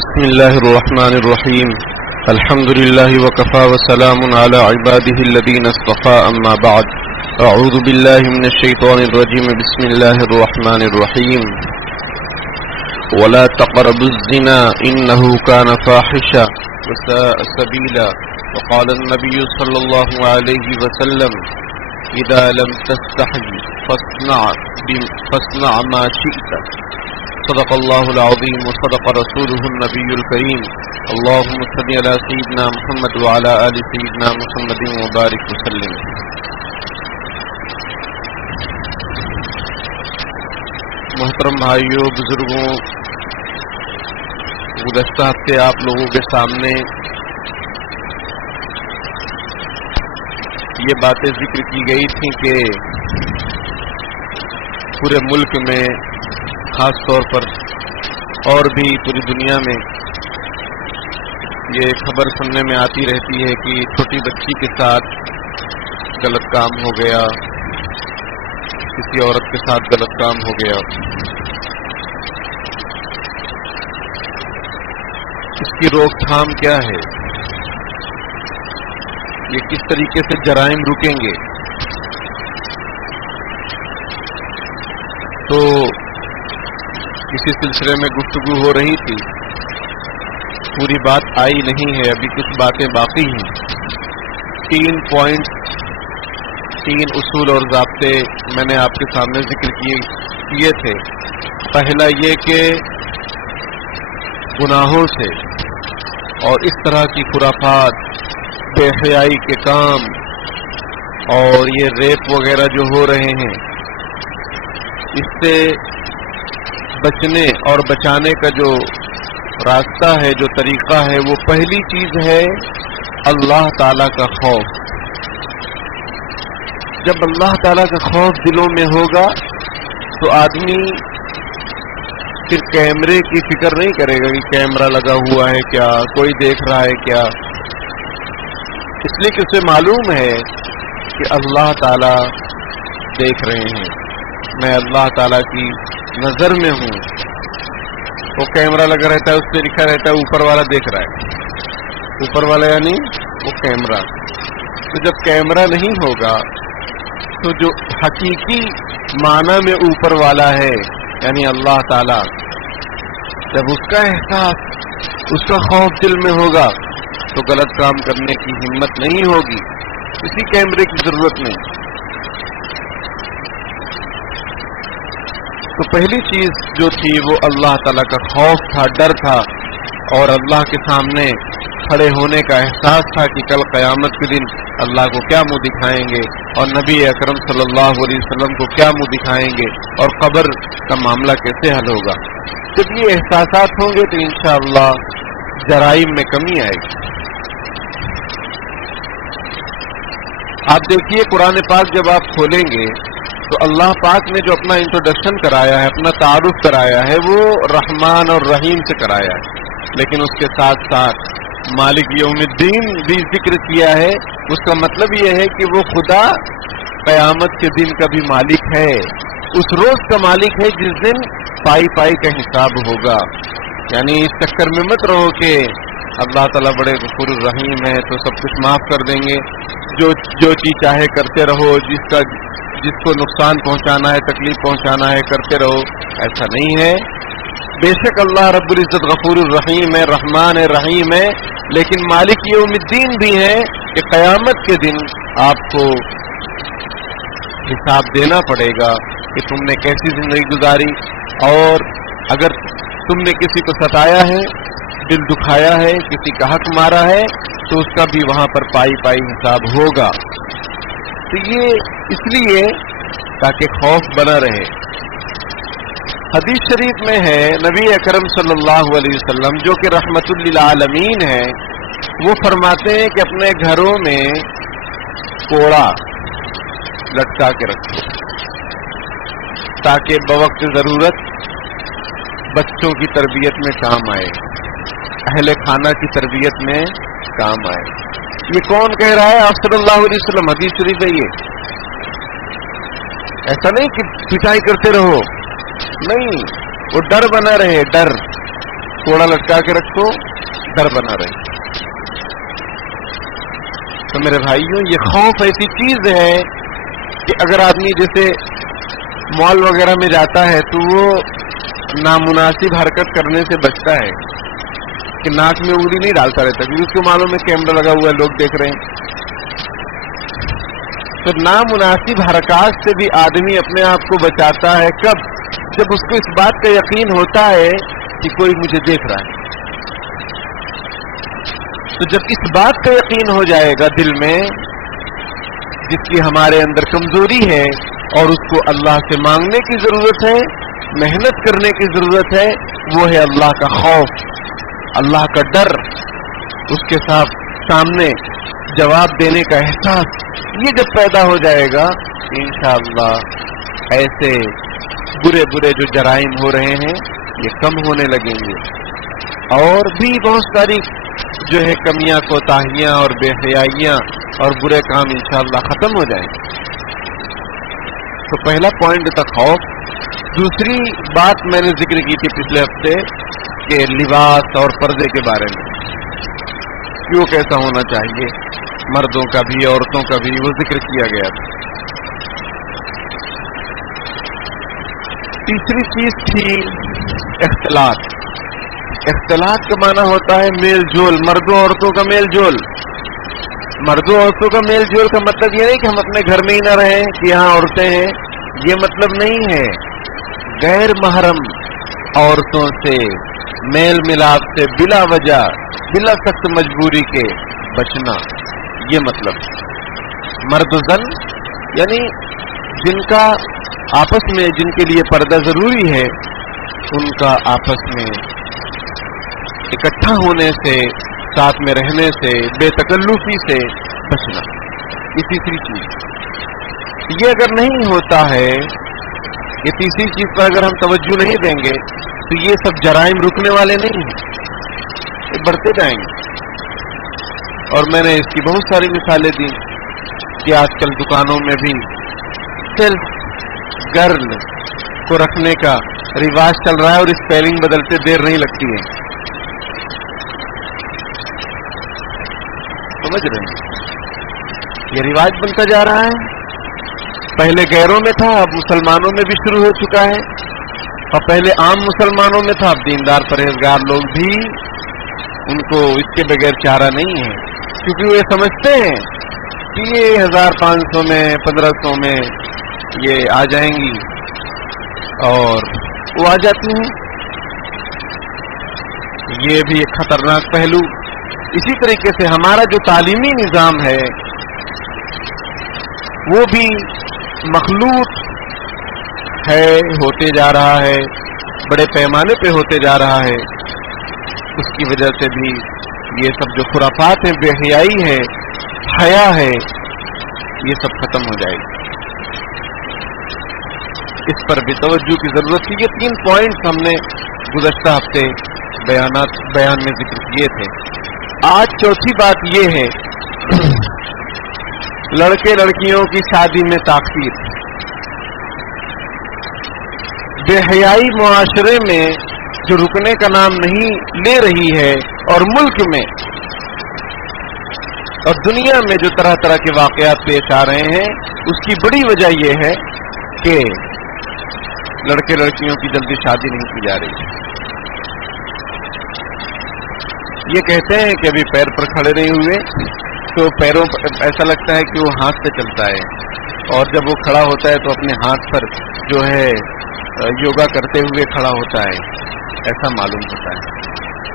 بسم الله الرحمن الرحيم الحمد لله وكفى وسلام على عباده الذين اصطفى أما بعد أعوذ بالله من الشيطان الرجيم بسم الله الرحمن الرحيم ولا تقربوا الزنا إنه كان فاحشا وساء سبيلا وقال النبي صلى الله عليه وسلم إذا لم تستحي فاصنع ما شئت صدق الله العظيم وصدق رسوله النبي الكريم اللهم صل على سيدنا محمد وعلى آل سيدنا محمد وبارك وسلم. محترم بھائیوں، بزرگوں، گزشتہ ہفتے آپ لوگوں کے سامنے یہ باتیں ذکر کی گئی تھیں کہ پورے ملک میں، خاص طور پر اور بھی پوری دنیا میں یہ خبر سننے میں آتی رہتی ہے کہ چھوٹی بچی کے ساتھ غلط کام ہو گیا، کسی عورت کے ساتھ غلط کام ہو گیا. اس کی روک تھام کیا ہے؟ یہ کس طریقے سے جرائم رکیں گے؟ تو اسی سلسلے میں گفتگو ہو رہی تھی. پوری بات آئی نہیں ہے، ابھی کچھ باتیں باقی ہیں. 3 پوائنٹس، 3 اصول اور ضابطے میں نے آپ کے سامنے ذکر کیے تھے. پہلا یہ کہ گناہوں سے اور اس طرح کی خرافات، بے حیائی کے کام اور یہ ریپ وغیرہ جو ہو رہے ہیں، اس سے بچنے اور بچانے کا جو راستہ ہے، جو طریقہ ہے، وہ پہلی چیز ہے اللہ تعالیٰ کا خوف. جب اللہ تعالیٰ کا خوف دلوں میں ہوگا تو آدمی پھر کیمرے کی فکر نہیں کرے گا کہ کیمرہ لگا ہوا ہے کیا، کوئی دیکھ رہا ہے کیا. اس لیے کہ اسے معلوم ہے کہ اللہ تعالیٰ دیکھ رہے ہیں، میں اللہ تعالیٰ کی نظر میں ہوں. وہ کیمرہ لگا رہتا ہے، اس پہ لکھا رہتا ہے اوپر والا دیکھ رہا ہے. اوپر والا یعنی وہ کیمرہ. تو جب کیمرہ نہیں ہوگا تو جو حقیقی معنی میں اوپر والا ہے یعنی اللہ تعالیٰ، جب اس کا احساس، اس کا خوف دل میں ہوگا تو غلط کام کرنے کی ہمت نہیں ہوگی. کسی کیمرے کی ضرورت نہیں. تو پہلی چیز جو تھی وہ اللہ تعالیٰ کا خوف تھا، ڈر تھا، اور اللہ کے سامنے کھڑے ہونے کا احساس تھا کہ کل قیامت کے دن اللہ کو کیا منہ دکھائیں گے اور نبی اکرم صلی اللہ علیہ وسلم کو کیا منہ دکھائیں گے اور قبر کا معاملہ کیسے حل ہوگا. جب یہ احساسات ہوں گے تو انشاءاللہ جرائم میں کمی آئے گی. آپ دیکھیے قرآن پاک جب آپ کھولیں گے تو اللہ پاک نے جو اپنا انٹروڈکشن کرایا ہے، اپنا تعارف کرایا ہے، وہ رحمان اور رحیم سے کرایا ہے. لیکن اس کے ساتھ ساتھ مالک یوم الدین بھی ذکر کیا ہے. اس کا مطلب یہ ہے کہ وہ خدا قیامت کے دن کا بھی مالک ہے، اس روز کا مالک ہے جس دن پائی پائی کا حساب ہوگا. یعنی اس چکر میں مت رہو کہ اللہ تعالیٰ بڑے غفور الرحیم ہے تو سب کچھ معاف کر دیں گے، جو چیز چاہے کرتے رہو، جس کو نقصان پہنچانا ہے، تکلیف پہنچانا ہے، کرتے رہو. ایسا نہیں ہے. بے شک اللہ رب العزت غفور الرحیم ہے، رحمان ہے، رحیم ہے، لیکن مالک یوم الدین بھی ہے کہ قیامت کے دن آپ کو حساب دینا پڑے گا کہ تم نے کیسی زندگی گزاری، اور اگر تم نے کسی کو ستایا ہے، دل دکھایا ہے، کسی کا حق مارا ہے تو اس کا بھی وہاں پر پائی حساب ہوگا. تو یہ اس لیے تاکہ خوف بنا رہے. حدیث شریف میں ہے نبی اکرم صلی اللہ علیہ وسلم جو کہ رحمت للعالمین ہے، وہ فرماتے ہیں کہ اپنے گھروں میں کوڑا لٹکا کے رکھو تاکہ بوقت ضرورت بچوں کی تربیت میں کام آئے، اہل خانہ کی تربیت میں کام آئے. یہ کون کہہ رہا ہے؟ آپ صلی اللہ علیہ وسلم. حدیث شریف ہے یہ. ایسا نہیں کہ پٹائی کرتے رہو، نہیں، وہ ڈر بنا رہے. ڈر کوڑا لٹکا کے رکھو، ڈر بنا رہے۔ تو میرے بھائیوں، یہ خوف ایسی چیز ہے کہ اگر آدمی جیسے مال وغیرہ میں جاتا ہے تو وہ نامناسب حرکت کرنے سے بچتا ہے کہ ناک میں انگلی نہیں ڈالتا رہتا، کیونکہ اس کو معلوم ہے کیمرہ لگا ہوا ہے، لوگ دیکھ رہے ہیں۔ تو نامناسب حرکات سے بھی آدمی اپنے آپ کو بچاتا ہے کب؟ جب اس کو اس بات کا یقین ہوتا ہے کہ کوئی مجھے دیکھ رہا ہے۔ تو جب اس بات کا یقین ہو جائے گا دل میں، جس کی ہمارے اندر کمزوری ہے اور اس کو اللہ سے مانگنے کی ضرورت ہے، محنت کرنے کی ضرورت ہے، وہ ہے اللہ کا خوف، اللہ کا ڈر، اس کے سامنے جواب دینے کا احساس۔ یہ جب پیدا ہو جائے گا انشاءاللہ ایسے برے برے جو جرائم ہو رہے ہیں یہ کم ہونے لگیں گے، اور بھی بہت ساری جو ہے کمیاں کوتاہیاں اور بے حیائیاں اور برے کام انشاءاللہ ختم ہو جائیں گے۔ تو پہلا پوائنٹ تھا خوف۔ دوسری بات میں نے ذکر کی تھی پچھلے ہفتے کہ لباس اور پردے کے بارے میں، کیوں کیسا ہونا چاہیے، مردوں کا بھی عورتوں کا بھی، وہ ذکر کیا گیا تھا۔ تیسری چیز تھی اختلاط۔ اختلاط کا معنی ہوتا ہے میل جول، مردوں عورتوں کا میل جول۔ مردوں عورتوں کا میل جول کا مطلب یہ نہیں کہ ہم اپنے گھر میں ہی نہ رہیں کہ یہاں عورتیں ہیں، یہ مطلب نہیں ہے۔ غیر محرم عورتوں سے میل ملاپ سے بلا وجہ، بلا سخت مجبوری کے بچنا، یہ مطلب۔ مرد و زن یعنی جن کا آپس میں، جن کے لیے پردہ ضروری ہے، ان کا آپس میں اکٹھا ہونے سے، ساتھ میں رہنے سے، بے تکلفی سے بچنا، یہ تیسری چیز۔ یہ اگر نہیں ہوتا ہے، یہ تیسری چیز پر اگر ہم توجہ نہیں دیں گے تو یہ سب جرائم رکنے والے نہیں ہیں، یہ بڑھتے جائیں گے۔ اور میں نے اس کی بہت ساری مثالیں دی کہ آج کل دکانوں میں بھی سیلف گرل کو رکھنے کا رواج چل رہا ہے، اور اسپیلنگ بدلتے دیر نہیں لگتی ہے، سمجھ رہے ہیں؟ یہ رواج بنتا جا رہا ہے، پہلے غیروں میں تھا، اب مسلمانوں میں بھی شروع ہو چکا ہے، اور پہلے عام مسلمانوں میں تھا، اب دیندار پرہیزگار لوگ بھی ان کو اس کے بغیر چارہ نہیں ہے، کیونکہ وہ یہ سمجھتے ہیں کہ یہ 1500 میں 1500 میں یہ آ جائیں گی، اور وہ آ جاتی ہیں۔ یہ بھی ایک خطرناک پہلو۔ اسی طریقے سے ہمارا جو تعلیمی نظام ہے وہ بھی مخلوط ہے، ہوتے جا رہا ہے، بڑے پیمانے پہ ہوتے جا رہا ہے۔ اس کی وجہ سے بھی یہ سب جو خرافات ہیں، بے حیائی ہے، حیا ہے، یہ سب ختم ہو جائے گی۔ اس پر بھی توجہ کی ضرورت ہے۔ یہ 3 پوائنٹس ہم نے گزشتہ ہفتے بیان میں ذکر کیے تھے۔ آج چوتھی بات یہ ہے، لڑکے لڑکیوں کی شادی میں تاخیر۔ بے حیائی معاشرے میں جو رکنے کا نام نہیں لے رہی ہے، اور ملک میں اور دنیا میں جو طرح طرح کے واقعات پیش آ رہے ہیں، اس کی بڑی وجہ یہ ہے کہ لڑکے لڑکیوں کی جلدی شادی نہیں کی جا رہی۔ یہ کہتے ہیں کہ ابھی پیر پر کھڑے نہیں ہوئے، تو پیروں پر ایسا لگتا ہے کہ وہ ہاتھ سے چلتا ہے، اور جب وہ کھڑا ہوتا ہے تو اپنے ہاتھ پر جو ہے یوگا کرتے ہوئے کھڑا ہوتا ہے، ایسا معلوم ہوتا ہے۔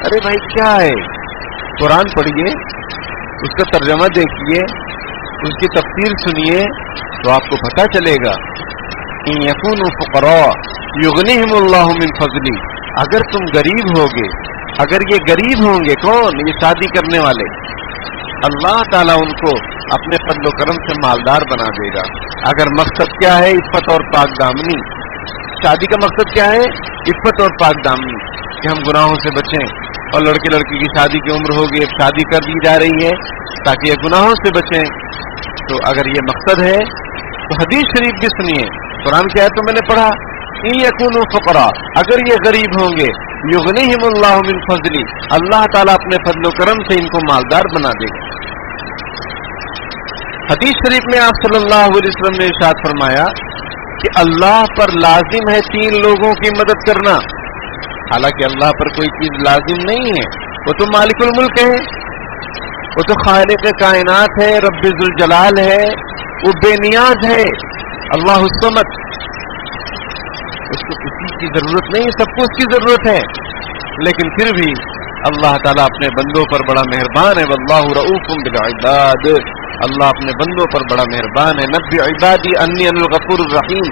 ارے بھائی کیا ہے؟ قرآن پڑھیے، اس کا ترجمہ دیکھیے، اس کی تفسیر سنیے تو آپ کو پتہ چلے گا۔ ان یکونوا فقراء یغنیہم اللہ من فضلہ، اگر تم غریب ہوگے، اگر یہ غریب ہوں گے، کون؟ یہ شادی کرنے والے، اللہ تعالیٰ ان کو اپنے فضل و کرم سے مالدار بنا دے گا۔ اگر مقصد کیا ہے؟ عفت اور پاک دامنی۔ شادی کا مقصد کیا ہے؟ عفت اور پاک دامنی، کہ ہم گناہوں سے بچیں، اور لڑکے لڑکی کی شادی کی عمر ہوگی، اب شادی کر دی جا رہی ہے تاکہ یہ گناہوں سے بچیں۔ تو اگر یہ مقصد ہے تو حدیث شریف بھی سنیے، قرآن کی آیت تو میں نے پڑھا، ان یکونوا فقراء، اگر یہ غریب ہوں گے، یغنیہم اللہ من فضلی، اللہ تعالیٰ اپنے فضل و کرم سے ان کو مالدار بنا دے گا۔ حدیث شریف میں آپ صلی اللہ علیہ وسلم نے ارشاد فرمایا کہ اللہ پر لازم ہے 3 لوگوں کی مدد کرنا۔ حالانکہ اللہ پر کوئی چیز لازم نہیں ہے، وہ تو مالک الملک ہے، وہ تو خالق کائنات ہے، رب ذوالجلال ہے، وہ بے نیاز ہے، اللہ الصمد، اس کو کسی کی ضرورت نہیں، سب کو اس کی ضرورت ہے، لیکن پھر بھی اللہ تعالیٰ اپنے بندوں پر بڑا مہربان ہے۔ واللہ رؤوف بالعباد، اللہ اپنے بندوں پر بڑا مہربان ہے۔ نبی عبادی انی انا الغفور الرحیم،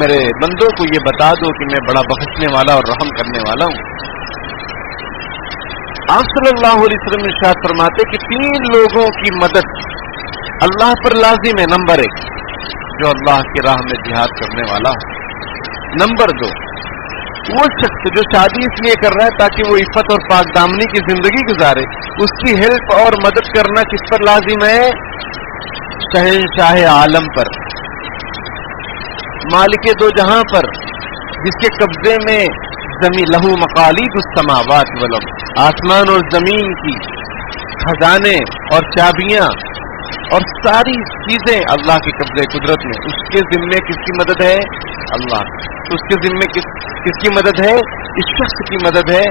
میرے بندوں کو یہ بتا دو کہ میں بڑا بخشنے والا اور رحم کرنے والا ہوں۔ آپ صلی اللہ علیہ وسلم ارشاد فرماتے کہ 3 لوگوں کی مدد اللہ پر لازم ہے۔ نمبر 1 جو اللہ کی راہ میں جہاد کرنے والا ہو۔ نمبر 2 وہ شخص جو شادی اس لیے کر رہا ہے تاکہ وہ عفت اور پاک دامنی کی زندگی گزارے، اس کی ہیلپ اور مدد کرنا کس پر لازم ہے؟ شہنشاہ عالم پر، مالک دو جہاں پر، جس کے قبضے میں زمین، لہو مقالید السماوات والارض، آسمان اور زمین کی خزانے اور چابیاں اور ساری چیزیں اللہ کے قبضے قدرت میں، اس کے ذمے کس کی مدد ہے؟ اللہ۔ اس کے ذمے کس کی مدد ہے؟ اس شخص کی مدد ہے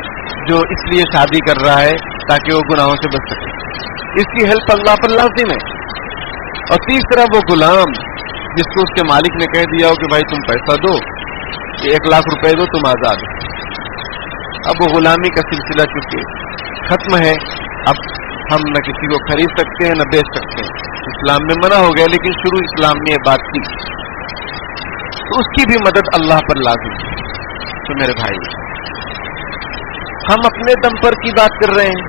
جو اس لیے شادی کر رہا ہے تاکہ وہ گناہوں سے بچ سکے، اس کی ہیلپ اللہ پر لازم ہے۔ اور تیسرا وہ غلام جس کو اس کے مالک نے کہہ دیا ہو کہ بھائی تم پیسہ دو، کہ 1 لاکھ روپے دو تم آزاد ہو، اب وہ غلامی کا سلسلہ چونکہ ختم ہے، اب ہم نہ کسی کو خرید سکتے ہیں نہ بیچ سکتے ہیں، اسلام میں منع ہو گیا، لیکن شروع اسلام نے یہ بات کی، تو اس کی بھی مدد اللہ پر لازم ہے۔ تو میرے بھائی، ہم اپنے دم پر کی بات کر رہے ہیں،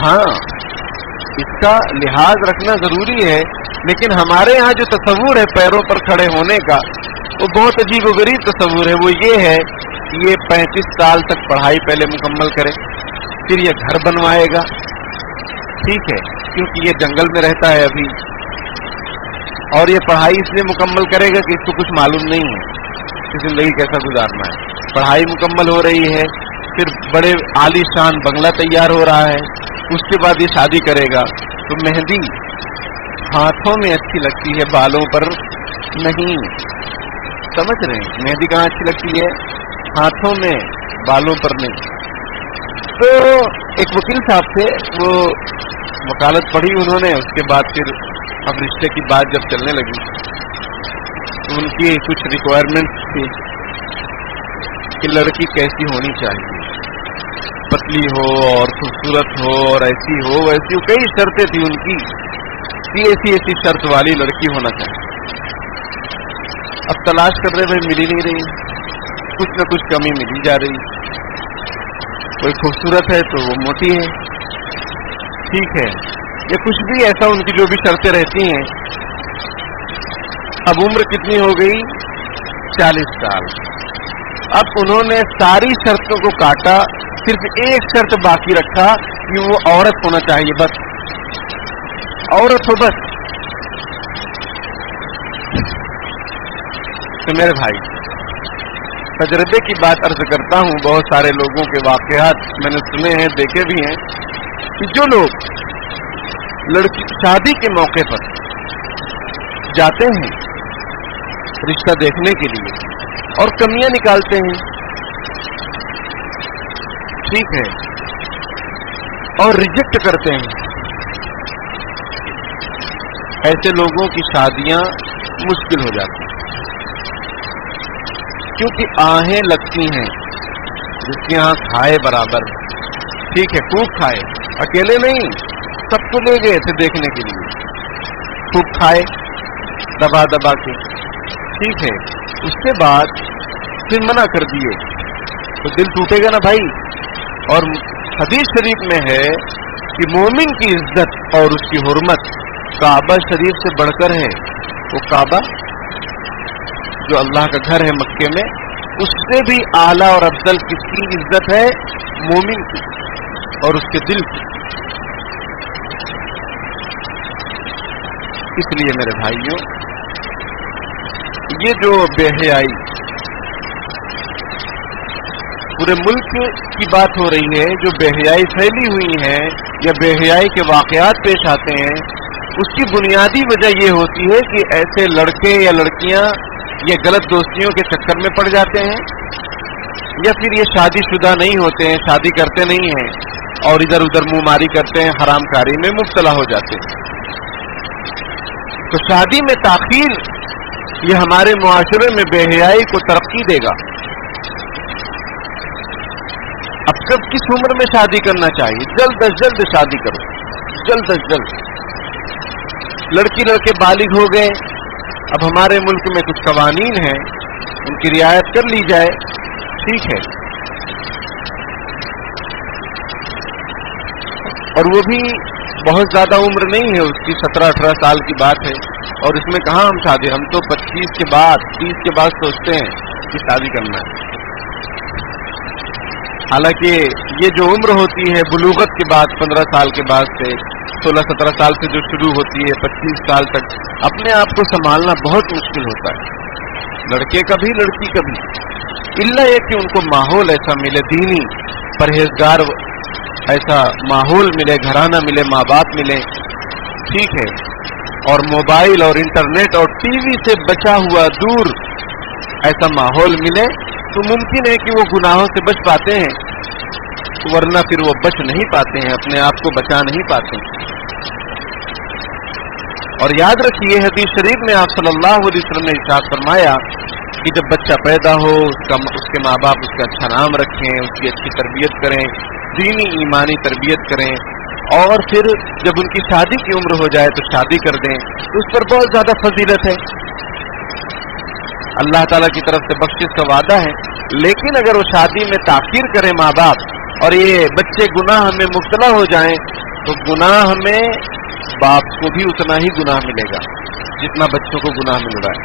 ہاں اس کا لحاظ رکھنا ضروری ہے، لیکن ہمارے ہاں جو تصور ہے پیروں پر کھڑے ہونے کا، وہ بہت عجیب و غریب تصور ہے۔ وہ یہ ہے کہ یہ 35 سال تک پڑھائی پہلے مکمل کرے، پھر یہ گھر بنوائے گا، ٹھیک ہے، کیونکہ یہ جنگل میں رہتا ہے ابھی، اور یہ پڑھائی اس لیے مکمل کرے گا کہ اس کو کچھ معلوم نہیں ہے کہ زندگی کیسا گزارنا ہے۔ پڑھائی مکمل ہو رہی ہے، پھر بڑے عالی شان بنگلہ تیار ہو رہا ہے، اس کے بعد یہ شادی کرے گا، تو مہندی ہاتھوں میں اچھی لگتی ہے، بالوں پر نہیں، سمجھ رہے ہیں؟ مہندی کہاں اچھی لگتی ہے؟ ہاتھوں میں، بالوں پر نہیں۔ تو ایک وکیل صاحب تھے، وہ وکالت پڑھی انہوں نے، اس کے بعد پھر اب رشتے کی بات جب چلنے لگی تو ان کی کچھ ریکوائرمنٹس تھی کہ لڑکی کیسی ہونی چاہیے، پتلی ہو اور خوبصورت ہو اور ایسی ہو ویسی ہو، کئی شرطیں تھی ان کی کہ ایسی شرط والی لڑکی ہونا چاہیے۔ اب تلاش کر رہے بھائی، مل ہی نہیں رہی، کچھ نہ کچھ کمی ملی جا رہی، کوئی خوبصورت ہے تو وہ موٹی ہے، ٹھیک ہے، یا کچھ بھی ایسا ان کی جو بھی شرطیں رہتی ہیں۔ اب عمر کتنی ہو گئی؟ 40 سال۔ اب انہوں نے ساری شرطوں کو کاٹا، صرف ایک شرط باقی رکھا کہ وہ عورت ہونا چاہیے، بس عورت ہو بس۔ تو میرے بھائی، تجربے کی بات عرض کرتا ہوں، بہت سارے لوگوں کے واقعات میں نے سنے ہیں، دیکھے بھی ہیں کہ جو لوگ لڑکی شادی کے موقع پر جاتے ہیں رشتہ دیکھنے کے لیے اور کمیاں نکالتے ہیں، ٹھیک ہے، اور ریجیکٹ کرتے ہیں، ایسے لوگوں کی شادیاں مشکل ہو جاتی ہیں، کیونکہ آہیں لگتی ہیں، جس کے یہاں کھائے برابر، ٹھیک ہے، خوب کھائے، اکیلے نہیں، سب کو لے گئے تھے دیکھنے کے لیے، خوب کھائے دبا دبا کے، ٹھیک ہے، اس کے بعد پھر منع کر دیے تو دل ٹوٹے گا نا بھائی۔ اور حدیث شریف میں ہے کہ مومن کی عزت اور اس کی حرمت کعبہ شریف سے بڑھ کر ہے۔ وہ کعبہ جو اللہ کا گھر ہے مکے میں، اس سے بھی اعلیٰ اور افضل کس کی عزت ہے؟ مومن کی اور اس کے دل کی۔ اس لیے میرے بھائیوں، یہ جو بے حیائی پورے ملک کی بات ہو رہی ہے، جو بے حیائی پھیلی ہوئی ہے یا بے حیائی کے واقعات پیش آتے ہیں، اس کی بنیادی وجہ یہ ہوتی ہے کہ ایسے لڑکے یا لڑکیاں یہ غلط دوستیوں کے چکر میں پڑ جاتے ہیں، یا پھر یہ شادی شدہ نہیں ہوتے ہیں، شادی کرتے نہیں ہیں اور ادھر ادھر منہ ماری کرتے ہیں، حرام کاری میں مبتلا ہو جاتے ہیں۔ تو شادی میں تاخیر یہ ہمارے معاشرے میں بے حیائی کو ترقی دے گا۔ اب کب کس عمر میں شادی کرنا چاہیے؟ جلد از جلد شادی کرو، جلد از جلد۔ لڑکی لڑکے بالغ ہو گئے، اب ہمارے ملک میں کچھ قوانین ہیں، ان کی رعایت کر لی جائے، ٹھیک ہے، اور وہ بھی بہت زیادہ عمر نہیں ہے اس کی، 17-18 سال کی بات ہے، اور اس میں کہاں ہم شادی، ہم تو 25 کے بعد 30 کے بعد سوچتے ہیں کہ شادی کرنا ہے۔ حالانکہ یہ جو عمر ہوتی ہے بلوغت کے بعد، 15 سال کے بعد سے 16-17 سال سے جو شروع ہوتی ہے 25 سال تک، اپنے آپ کو سنبھالنا بہت مشکل ہوتا ہے، لڑکے کا بھی لڑکی کا بھی، الا یہ کہ ان کو ماحول ایسا ملے، دینی پرہیزگار ایسا ماحول ملے، گھرانہ ملے، ماں باپ ملے، ٹھیک ہے، اور موبائل اور انٹرنیٹ اور ٹی وی سے بچا ہوا دور ایسا ماحول ملے تو ممکن ہے کہ وہ گناہوں سے بچ پاتے ہیں، ورنہ پھر وہ بچ نہیں پاتے ہیں، اپنے آپ کو بچا نہیں پاتے ہیں۔ اور یاد رکھیے حدیث شریف میں آپ صلی اللہ علیہ وسلم نے ارشاد فرمایا کہ جب بچہ پیدا ہو اس کے ماں باپ اس کا اچھا نام رکھیں، اس کی اچھی تربیت کریں، دینی ایمانی تربیت کریں، اور پھر جب ان کی شادی کی عمر ہو جائے تو شادی کر دیں، تو اس پر بہت زیادہ فضیلت ہے، اللہ تعالیٰ کی طرف سے بخشش کا وعدہ ہے۔ لیکن اگر وہ شادی میں تاخیر کریں ماں باپ اور یہ بچے گناہ میں مبتلا ہو جائیں تو گناہ میں باپ کو بھی اتنا ہی گناہ ملے گا جتنا بچوں کو گناہ مل رہا ہے،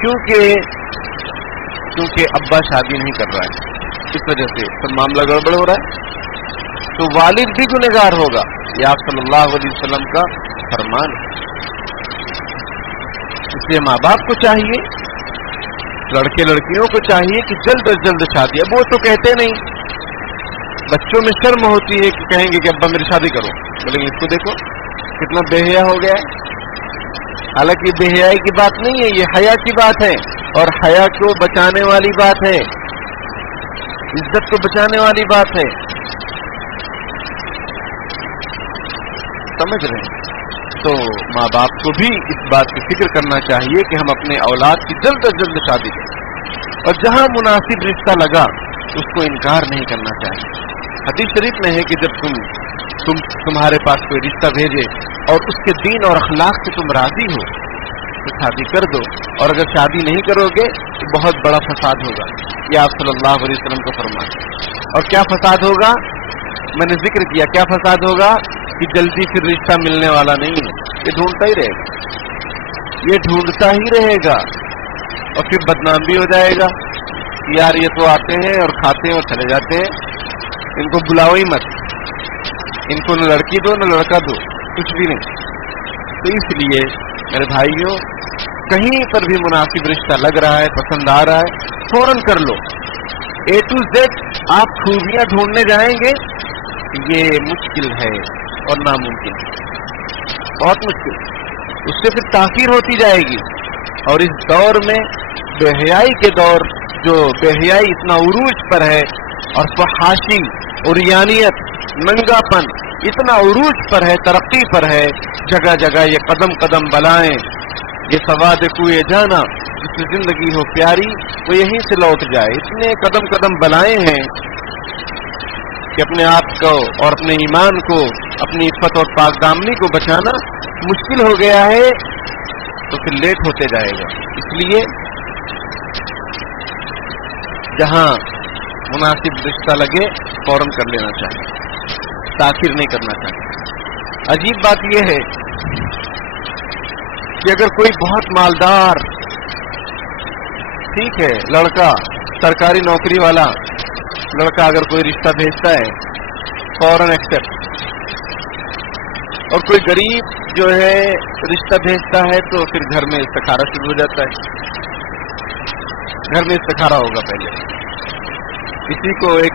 کیونکہ ابا شادی نہیں کر رہا ہے، اس وجہ سے سب معاملہ گڑبڑ ہو رہا ہے، تو والد بھی گنہگار ہوگا، یہ آپ صلی اللہ علیہ وسلم کا فرمان ہے۔ اس لیے ماں باپ کو چاہیے، لڑکے لڑکیوں کو چاہیے کہ جلد از جلد شادی، اب وہ تو کہتے نہیں، بچوں میں شرم ہوتی ہے کہ کہیں گے کہ ابا میری شادی کرو، بولیں گے اس کو دیکھو کتنا بے حیا ہو گیا ہے، حالانکہ بے حیائی کی بات نہیں ہے، یہ حیا کی بات ہے، اور حیا کو بچانے والی بات ہے، عزت کو بچانے والی بات ہے، سمجھ رہے ہیں؟ تو ماں باپ کو بھی اس بات کی فکر کرنا چاہیے کہ ہم اپنے اولاد کی جلد از جلد شادی کریں، اور جہاں مناسب رشتہ لگا اس کو انکار نہیں کرنا چاہیے۔ حدیث شریف میں ہے کہ جب تمہارے پاس کوئی رشتہ بھیجے اور اس کے دین اور اخلاق سے تم راضی ہو تو شادی کر دو، اور اگر شادی نہیں کرو گے تو بہت بڑا فساد ہوگا، یہ آپ صلی اللہ علیہ وسلم کا فرمان ہے۔ اور کیا فساد ہوگا؟ میں نے ذکر کیا کیا فساد ہوگا کہ جلدی پھر رشتہ ملنے والا نہیں ہے، یہ ڈھونڈتا ہی رہے گا، یہ ڈھونڈتا ہی رہے گا، اور پھر بدنام بھی ہو جائے گا، یار یہ تو آتے ہیں اور کھاتے ہیں اور چلے جاتے ہیں، ان کو بلاؤ ہی مت، ان کو نہ لڑکی دو نہ لڑکا دو، کچھ بھی نہیں۔ تو اس لیے میرے بھائیوں، کہیں پر بھی مناسب رشتہ لگ رہا ہے، پسند آ رہا ہے، فوراً کر لو۔ A to Z آپ خوبیاں ڈھونڈنے جائیں گے یہ مشکل ہے اور ناممکن ہے، بہت مشکل، اس سے پھر تاخیر ہوتی جائے گی، اور اس دور میں بے حیائی کے دور، جو بے حیائی اتنا عروج پر ہے، اور فحاشی، عریانیت، ننگا پن اتنا عروج پر ہے، ترقی پر ہے، جگہ جگہ یہ قدم قدم بلائیں، یہ سواد کوئے جانا، جس سے زندگی ہو پیاری وہ یہیں سے لوٹ جائے، اتنے قدم قدم بلائے ہیں کہ اپنے آپ کو اور اپنے ایمان کو، اپنی عفت اور پاک دامنی کو بچانا مشکل ہو گیا ہے، تو پھر لیٹ ہوتے جائے گا۔ اس لیے جہاں مناسب رشتہ لگے فوراً کر لینا چاہیے، تاخیر نہیں کرنا چاہیے۔ عجیب بات یہ ہے کہ اگر کوئی بہت مالدار، ٹھیک ہے، لڑکا سرکاری نوکری والا لڑکا اگر کوئی رشتہ بھیجتا ہے فوراً ایکسپٹ، اور کوئی غریب جو ہے رشتہ بھیجتا ہے تو پھر گھر میں استخارہ شروع ہو جاتا ہے، گھر میں استخارہ ہوگا پہلے، کسی کو ایک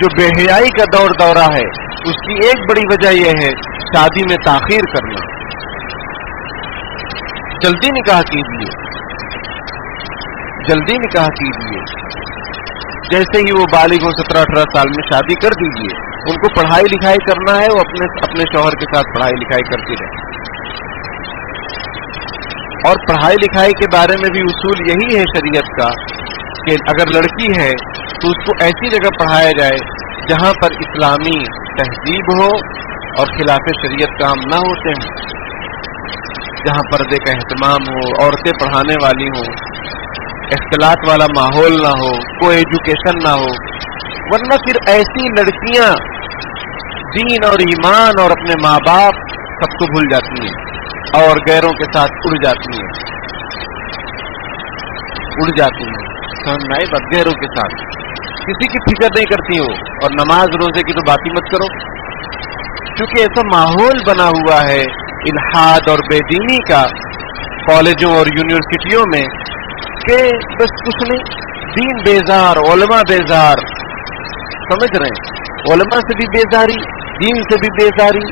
جو بے حیائی کا دور دورہ ہے اس کی ایک بڑی وجہ یہ ہے شادی میں تاخیر کرنا. جلدی نکاح کیجیے، جلدی نکاح کیجیے. جیسے ہی وہ بالغ ہو 17-18 سال میں شادی کر دیجیے. ان کو پڑھائی لکھائی کرنا ہے، وہ اپنے شوہر کے ساتھ پڑھائی لکھائی کرتی رہے. اور پڑھائی لکھائی کے بارے میں بھی اصول یہی ہے شریعت کا کہ اگر لڑکی ہے تو اس کو ایسی جگہ پڑھایا جائے جہاں پر اسلامی تہذیب ہو اور خلاف شریعت کام نہ ہوتے ہیں، جہاں پردے کا اہتمام ہو، عورتیں پڑھانے والی ہوں، اختلاط والا ماحول نہ ہو، کوئی ایجوکیشن نہ ہو. ورنہ پھر ایسی لڑکیاں دین اور ایمان اور اپنے ماں باپ سب کو بھول جاتی ہیں اور غیروں کے ساتھ اڑ جاتی ہیں. سمجھ میں آئی بات؟ غیروں کے ساتھ کسی کی فکر نہیں کرتی ہو. اور نماز روزے کی تو بات ہی مت کرو، کیونکہ ایسا ماحول بنا ہوا ہے الحاد اور بے دینی کا کالجوں اور یونیورسٹیوں میں کہ بس کچھ نہیں، دین بیزار، علماء بیزار. سمجھ رہے ہیں؟ علماء سے بھی بیزاری، دین سے بھی بیزاری،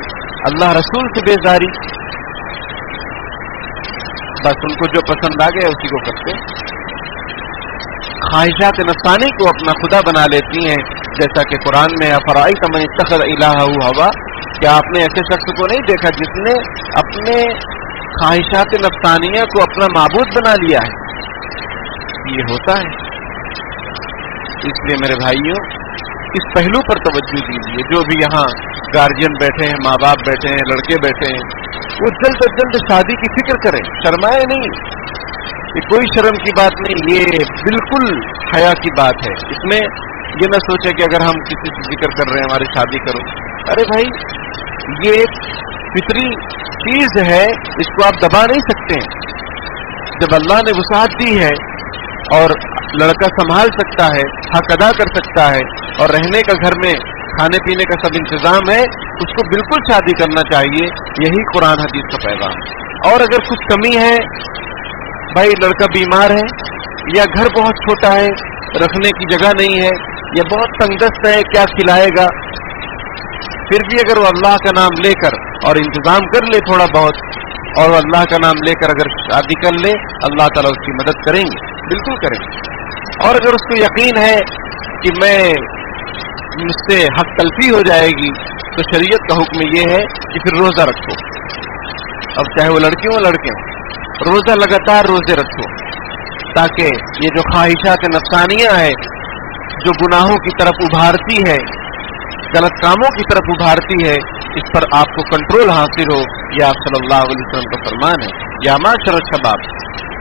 اللہ رسول سے بیزاری. بس ان کو جو پسند آ گیا اسی کو کرتے ہیں. خواہشات نفسانی کو اپنا خدا بنا لیتی ہیں، جیسا کہ قرآن میں افرائیت من اتخذ الہہ ہوا. کیا آپ نے ایسے شخص کو نہیں دیکھا جس نے اپنے خواہشات نفسانیہ کو اپنا معبود بنا لیا ہے؟ یہ ہوتا ہے. اس لیے میرے بھائیوں اس پہلو پر توجہ دیجیے. جو بھی یہاں گارجین بیٹھے ہیں، ماں باپ بیٹھے ہیں، لڑکے بیٹھے ہیں، وہ جلد از جلد شادی کی فکر کریں. شرمائے نہیں، یہ کوئی شرم کی بات نہیں، یہ بالکل حیا کی بات ہے. اس میں یہ نہ سوچے کہ اگر ہم کسی سے ذکر کر رہے ہیں ہماری شادی کرو. ارے بھائی یہ ایک فطری چیز ہے، اس کو آپ دبا نہیں سکتے. جب اللہ نے وسعت دی ہے اور لڑکا سنبھال سکتا ہے، حق ادا کر سکتا ہے اور رہنے کا گھر میں کھانے پینے کا سب انتظام ہے، اس کو بالکل شادی کرنا چاہیے. یہی قرآن حدیث کا پیغام. اور اگر کچھ کمی ہے، بھائی لڑکا بیمار ہے یا گھر بہت چھوٹا ہے، رکھنے کی جگہ نہیں ہے یا بہت تنگ دست ہے، کیا کھلائے گا، پھر بھی اگر وہ اللہ کا نام لے کر اور انتظام کر لے تھوڑا بہت، اور اللہ کا نام لے کر اگر شادی کر لے، اللہ تعالیٰ اس کی مدد کریں گے، بالکل کریں گے. اور اگر اس کو یقین ہے کہ مجھ سے حق تلفی ہو جائے گی، تو شریعت کا حکم یہ ہے کہ پھر روزہ رکھو. اب چاہے وہ لڑکی ہو لڑکے ہوں، روزہ لگاتار روزے رکھو، تاکہ یہ جو خواہشات نفسانیہ ہے جو گناہوں کی طرف ابھارتی ہے، غلط کاموں کی طرف ابھارتی ہے، اس پر آپ کو کنٹرول حاصل ہو. یہ آپ صلی اللہ علیہ وسلم کا فرمان ہے. یا معاشر الشباب،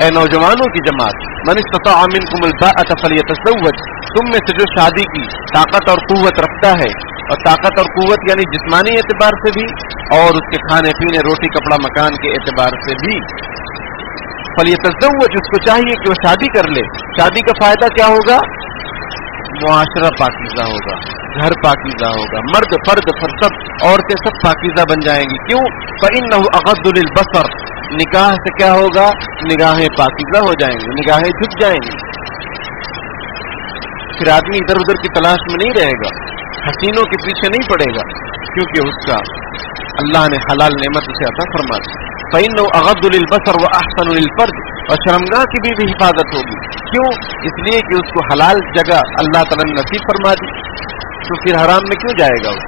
اے نوجوانوں کی جماعت، من استطاع منکم الباءۃ فلیتزوج، تم میں سے جو شادی کی طاقت اور قوت رکھتا ہے، اور طاقت اور قوت یعنی جسمانی اعتبار سے بھی اور اس کے کھانے پینے روٹی کپڑا مکان کے اعتبار سے بھی، فلیتزوج، اس کو چاہیے کہ وہ شادی کر لے. شادی کا فائدہ کیا ہوگا؟ معاشرہ پاکیزہ ہوگا، گھر پاکیزہ ہوگا، مرد فرد سب عورتیں سب پاکیزہ بن جائیں گی. کیوں؟ فإنه أغض للبصر، نکاح سے کیا ہوگا؟ نگاہیں پاکیزہ ہو جائیں گی، نگاہیں جھک جائیں گی. پھر آدمی ادھر ادھر کی تلاش میں نہیں رہے گا، حسینوں کے پیچھے نہیں پڑے گا، کیونکہ اس کا اللہ نے حلال نعمت اسے عطا فرما دی. فإنه أغض للبصر وأحسن للفرج، اور شرمگاہ کی بھی حفاظت ہوگی. کیوں؟ اس لیے کہ اس کو حلال جگہ اللہ تعالیٰ نے نصیب فرما دی، تو پھر حرام میں کیوں جائے گا وہ؟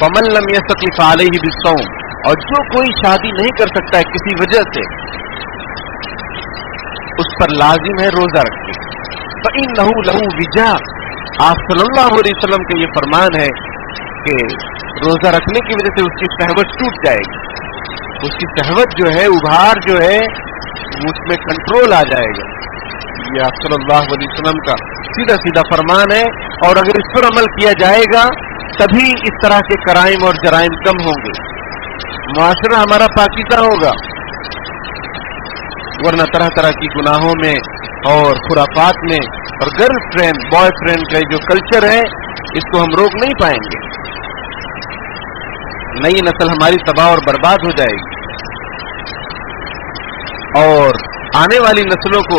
فمن لم يستطع فعليه بالصوم، اور جو کوئی شادی نہیں کر سکتا ہے کسی وجہ سے، اس پر لازم ہے روزہ رکھے. فإنه له وجاء، آپ صلی اللہ علیہ وسلم کا یہ فرمان ہے کہ روزہ رکھنے کی وجہ سے اس کی شہوت ٹوٹ جائے گی. اس کی شہوت جو ہے، ابھار جو ہے، اس میں کنٹرول آ جائے گا. یہ آپ صلی اللہ علیہ وسلم کا سیدھا سیدھا فرمان ہے. اور اگر اس پر عمل کیا جائے گا تبھی اس طرح کے کرائم اور جرائم کم ہوں گے، معاشرہ ہمارا پاکیزہ ہوگا. ورنہ طرح طرح کی گناہوں میں اور خرافات میں اور گرل فرینڈ بوائے فرینڈ کا جو کلچر ہے، اس کو ہم روک نہیں پائیں گے. نئی نسل ہماری تباہ اور برباد ہو جائے گی، اور آنے والی نسلوں کو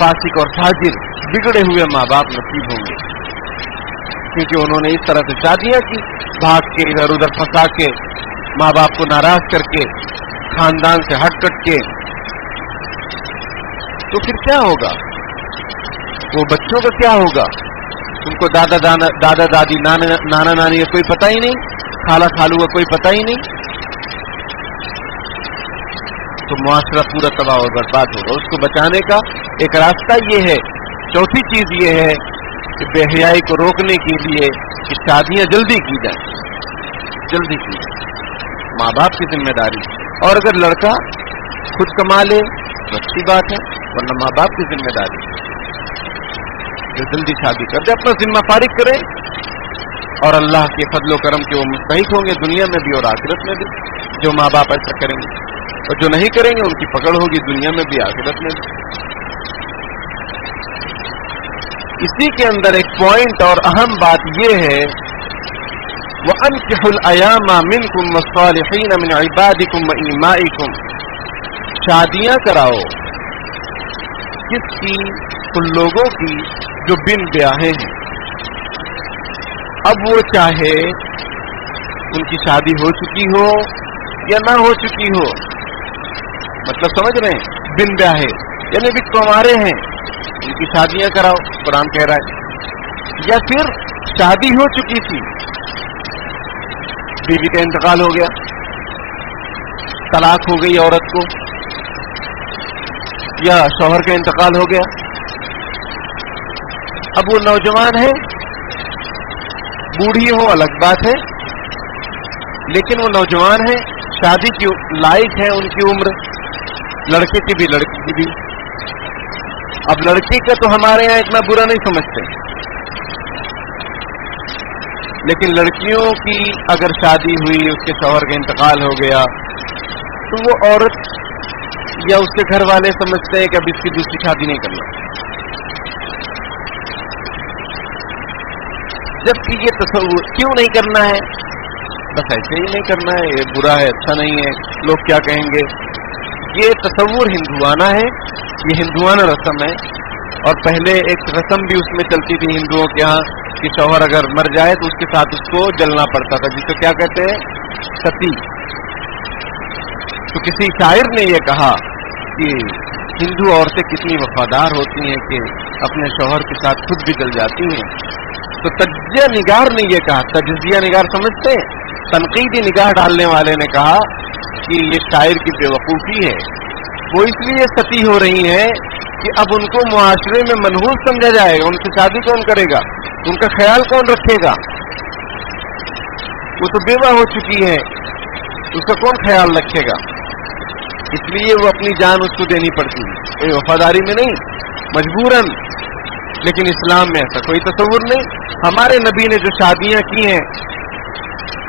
فاسق اور فاجر بگڑے ہوئے ماں باپ نصیب ہوں گے، کیونکہ انہوں نے اس طرح سے شادیاں کی، بھاگ کے ادھر ادھر پھنسا کے، ماں باپ کو ناراض کر کے، خاندان سے ہٹ کٹ کے. تو پھر کیا ہوگا؟ وہ بچوں کا کیا ہوگا؟ ان کو دادا دادی نانا نانی کا کوئی پتہ ہی نہیں، خالہ خالو کا کوئی پتہ ہی نہیں. تو معاشرہ پورا تباہ اور برباد ہوگا. اس کو بچانے کا ایک راستہ یہ ہے. چوتھی چیز یہ ہے کہ بے حیائی کو روکنے کے لیے کہ شادیاں جلدی کی جائیں، جلدی کی جائیں، ماں باپ کی ذمہ داری. اور اگر لڑکا خود کما لے تو اچھی بات ہے، ورنہ ماں باپ کی ذمہ داری جو جلدی شادی کر دے، اپنا ذمہ فارغ کرے، اور اللہ کے فضل و کرم کے وہ مستحق ہوں گے دنیا میں بھی اور آخرت میں بھی جو ماں باپ ایسا کریں گے، اور جو نہیں کریں گے ان کی پکڑ ہوگی دنیا میں بھی آخرت میں بھی. اسی کے اندر ایک پوائنٹ اور اہم بات یہ ہے، وَأَنكِحُوا الْأَيَامَ مِنكُمْ وَالصَّالِحِينَ مِنْ عِبَادِكُمْ وَإِمَائِكُمْ. شادیاں کراؤ کس کی؟ ان لوگوں کی جو بن بیاہے ہیں. اب وہ چاہے ان کی شادی ہو چکی ہو یا نہ ہو چکی ہو، مطلب سمجھ رہے ہیں؟ بن بیاہے یعنی بھی کنوارے ہیں، ان کی شادیاں کراؤ، قرآن کہہ رہا ہے. یا پھر شادی ہو چکی تھی، بیوی کا انتقال ہو گیا، طلاق ہو گئی عورت کو، یا شوہر کا انتقال ہو گیا، اب وہ نوجوان ہے، بوڑھی ہو الگ بات ہے، لیکن وہ نوجوان ہے، شادی کی لائق ہے ان کی عمر، لڑکے کی بھی لڑکی کی بھی. اب لڑکی کا تو ہمارے یہاں اتنا برا نہیں سمجھتے، لیکن لڑکیوں کی اگر شادی ہوئی، اس کے شوہر کا انتقال ہو گیا، تو وہ عورت یا اس کے گھر والے سمجھتے ہیں کہ اب اس کی دوسری شادی نہیں کرنا. جبکہ یہ تصور کیوں نہیں کرنا ہے؟ بس ایسے ہی نہیں کرنا ہے، یہ برا ہے، اچھا نہیں ہے، لوگ کیا کہیں گے. یہ تصور ہندوانہ ہے، یہ ہندوانہ رسم ہے. اور پہلے ایک رسم بھی اس میں چلتی تھی ہندوؤں کے ہاں کہ شوہر اگر مر جائے تو اس کے ساتھ اس کو جلنا پڑتا تھا، جسے کیا کہتے ہیں؟ ستی. تو کسی شاعر نے یہ کہا کہ ہندو عورتیں کتنی وفادار ہوتی ہیں کہ اپنے شوہر کے ساتھ خود بھی جل جاتی ہیں. تو تجزیہ نگار نے یہ کہا، تجزیہ نگار سمجھتے ہیں؟ تنقیدی نگاہ ڈالنے والے نے کہا کہ یہ شاعر کی بے وقوفی ہے، وہ اس لیے ستی ہو رہی ہیں کہ اب ان کو معاشرے میں منحوس سمجھا جائے گا، ان سے شادی کون کرے گا، ان کا خیال کون رکھے گا؟ وہ تو بیوہ ہو چکی ہے، اس کا کون خیال رکھے گا؟ اس لیے وہ اپنی جان اس کو دینی پڑتی ہے، کوئی وفاداری میں نہیں، مجبوراً. لیکن اسلام میں ایسا کوئی تصور نہیں. ہمارے نبی نے جو شادیاں کی ہیں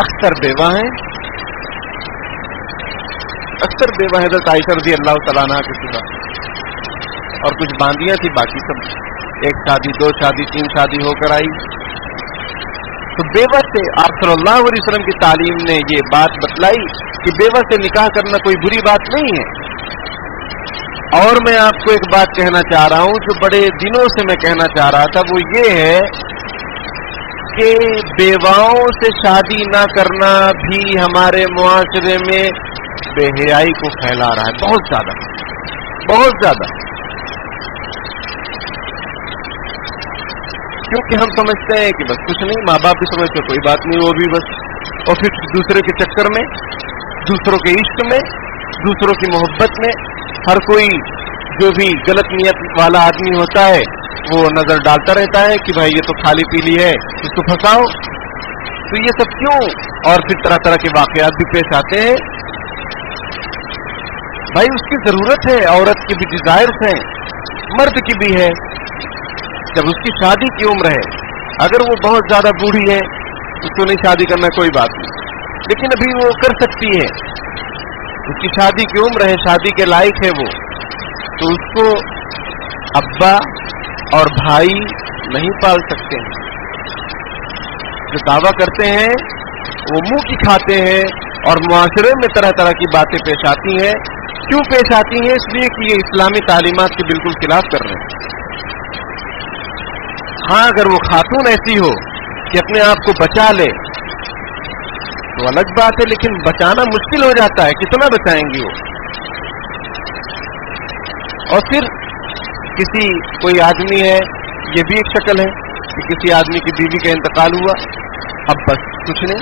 اکثر بیوہ ہیں، اکثر بیوہ. حضرت عائشہ رضی اللہ تعالیٰ عنہ کے سوا اور کچھ باندیاں تھی، باقی سب ایک شادی، دو شادی، تین شادی ہو کر آئی. تو بیوہ سے آپ صلی اللہ علیہ وسلم کی تعلیم نے یہ بات بتلائی کہ بیوہ سے نکاح کرنا کوئی بری بات نہیں ہے. اور میں آپ کو ایک بات کہنا چاہ رہا ہوں جو بڑے دنوں سے میں کہنا چاہ رہا تھا، وہ یہ ہے کہ بیواؤں سے شادی نہ کرنا بھی ہمارے معاشرے میں بے حیائی کو پھیلا رہا ہے، بہت زیادہ، بہت زیادہ. کیونکہ ہم سمجھتے ہیں کہ بس کچھ نہیں، ماں باپ بھی سمجھتے کوئی بات نہیں، وہ بھی بس. اور پھر دوسرے کے چکر میں، دوسروں کے عشق میں، دوسروں کی محبت میں ہر کوئی جو بھی غلط نیت والا آدمی ہوتا ہے وہ نظر ڈالتا رہتا ہے کہ بھائی یہ تو خالی پیلی ہے، اس کو پھنساؤ. تو یہ سب کیوں؟ اور پھر طرح طرح کے واقعات بھی پیش آتے ہیں. بھائی اس کی ضرورت ہے، عورت کی بھی ڈیزائرز ہیں، مرد کی بھی ہے. جب اس کی شادی کی عمر ہے، اگر وہ بہت زیادہ بوڑھی ہے اس کو نہیں شادی کرنا کوئی بات نہیں، لیکن ابھی وہ کر سکتی ہے، اس کی شادی کی عمر ہے، شادی کے لائق ہے وہ، تو اس کو ابا اور بھائی نہیں پال سکتے ہیں. جو دعویٰ کرتے ہیں وہ منہ کی کھاتے ہیں، اور معاشرے میں طرح طرح کی باتیں پیش آتی ہیں. کیوں پیش آتی ہیں؟ اس لیے کہ یہ اسلامی تعلیمات کے بالکل خلاف کر رہے ہیں. ہاں اگر وہ خاتون ایسی ہو کہ اپنے آپ کو بچا لے تو الگ بات ہے، لیکن بچانا مشکل ہو جاتا ہے، کتنا بچائیں گی وہ؟ اور پھر کوئی آدمی ہے، یہ بھی ایک شکل ہے کہ کسی آدمی کی بیوی کا انتقال ہوا، اب بس کچھ نہیں،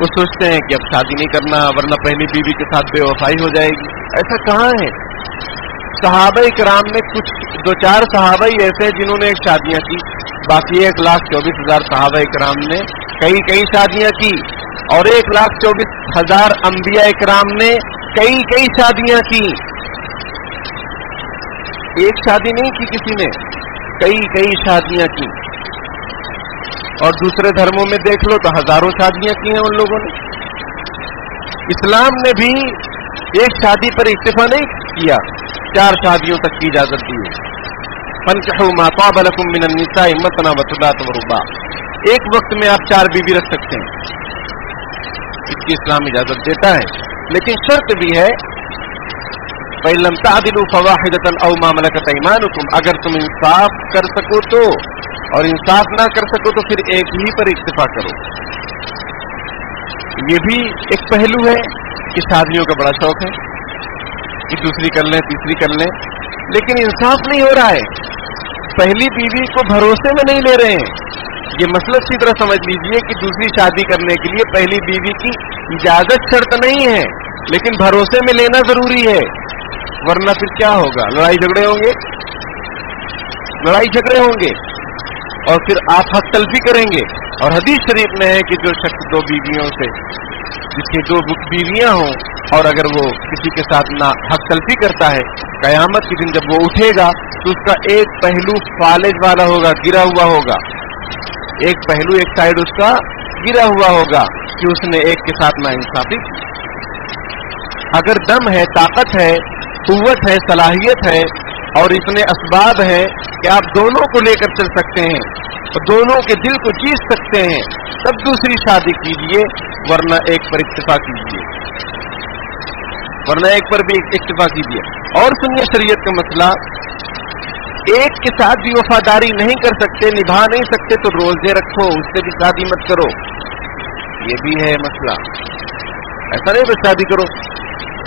وہ سوچتے ہیں کہ اب شادی نہیں کرنا ورنہ پہلی بیوی کے ساتھ بے وفائی ہو جائے گی۔ ایسا کہاں ہے؟ صحابہ کرام میں کچھ 2-4 صحابہ ہی ایسے ہیں جنہوں نے ایک شادیاں کی، باقی 1,24,000 صحابہ کرام نے کئی شادیاں کی، اور 1,24,000 انبیاء کرام نے کئی شادیاں کی۔ ایک شادی نہیں کی کسی نے، کئی شادیاں کی۔ اور دوسرے دھرموں میں دیکھ لو تو ہزاروں شادیاں کی ہیں ان لوگوں نے۔ اسلام نے بھی ایک شادی پر اکتفا نہیں کیا، 4 شادیوں تک کی اجازت دی ہے۔ فانکحوا ما طاب لکم من النساء مثنی وثلاث ورباع، ایک وقت میں آپ 4 بیوی رکھ سکتے ہیں، اس کی اسلام اجازت دیتا ہے، لیکن شرط بھی ہے فَإِن لَّمْ تَعْدِلُوا فَوَاحِدَةً أَوْ مَا مَلَكَتْ أَيْمَانُكُمْ، اگر تم انصاف کر سکو تو، اور انصاف نہ کر سکو تو پھر ایک ہی پر اکتفا کرو۔ یہ بھی ایک پہلو ہے کہ شادیوں کا بڑا شوق ہے کہ دوسری کر لیں تیسری کر لیں، لیکن انصاف نہیں ہو رہا ہے، پہلی بیوی کو بھروسے میں نہیں لے رہے ہیں۔ یہ مسئلہ اسی طرح سمجھ لیجئے کہ دوسری شادی کرنے کے لیے پہلی بیوی کی اجازت شرط نہیں ہے، لیکن بھروسے میں لینا ضروری ہے، ورنہ پھر کیا ہوگا؟ لڑائی جھگڑے ہوں گے اور پھر آپ حق تلفی کریں گے۔ اور حدیث شریف میں ہے کہ جو شخص 2 بیویوں سے، جس کی 2 بیویاں ہوں اور اگر وہ کسی کے ساتھ نہ حق تلفی کرتا ہے، قیامت کے دن جب وہ اٹھے گا تو اس کا ایک پہلو فالج والا ہوگا، گرا ہوا ہوگا، ایک پہلو ایک سائیڈ اس کا گرا ہوا ہوگا کہ اس نے ایک کے ساتھ نا انصافی کی۔ اگر دم ہے، طاقت ہے، قوت ہے، صلاحیت ہے اور اتنے اسباب ہیں کہ آپ دونوں کو لے کر چل سکتے ہیں اور دونوں کے دل کو جیت سکتے ہیں، تب دوسری شادی کیجئے، ورنہ ایک پر اکتفا کیجئے، ورنہ ایک پر بھی اکتفا کیجئے۔ اور سنیے شریعت کا مسئلہ، ایک کے ساتھ بھی وفاداری نہیں کر سکتے، نبھا نہیں سکتے تو روزے رکھو، اس سے بھی شادی مت کرو، یہ بھی ہے مسئلہ۔ ایسا نہیں بس شادی کرو،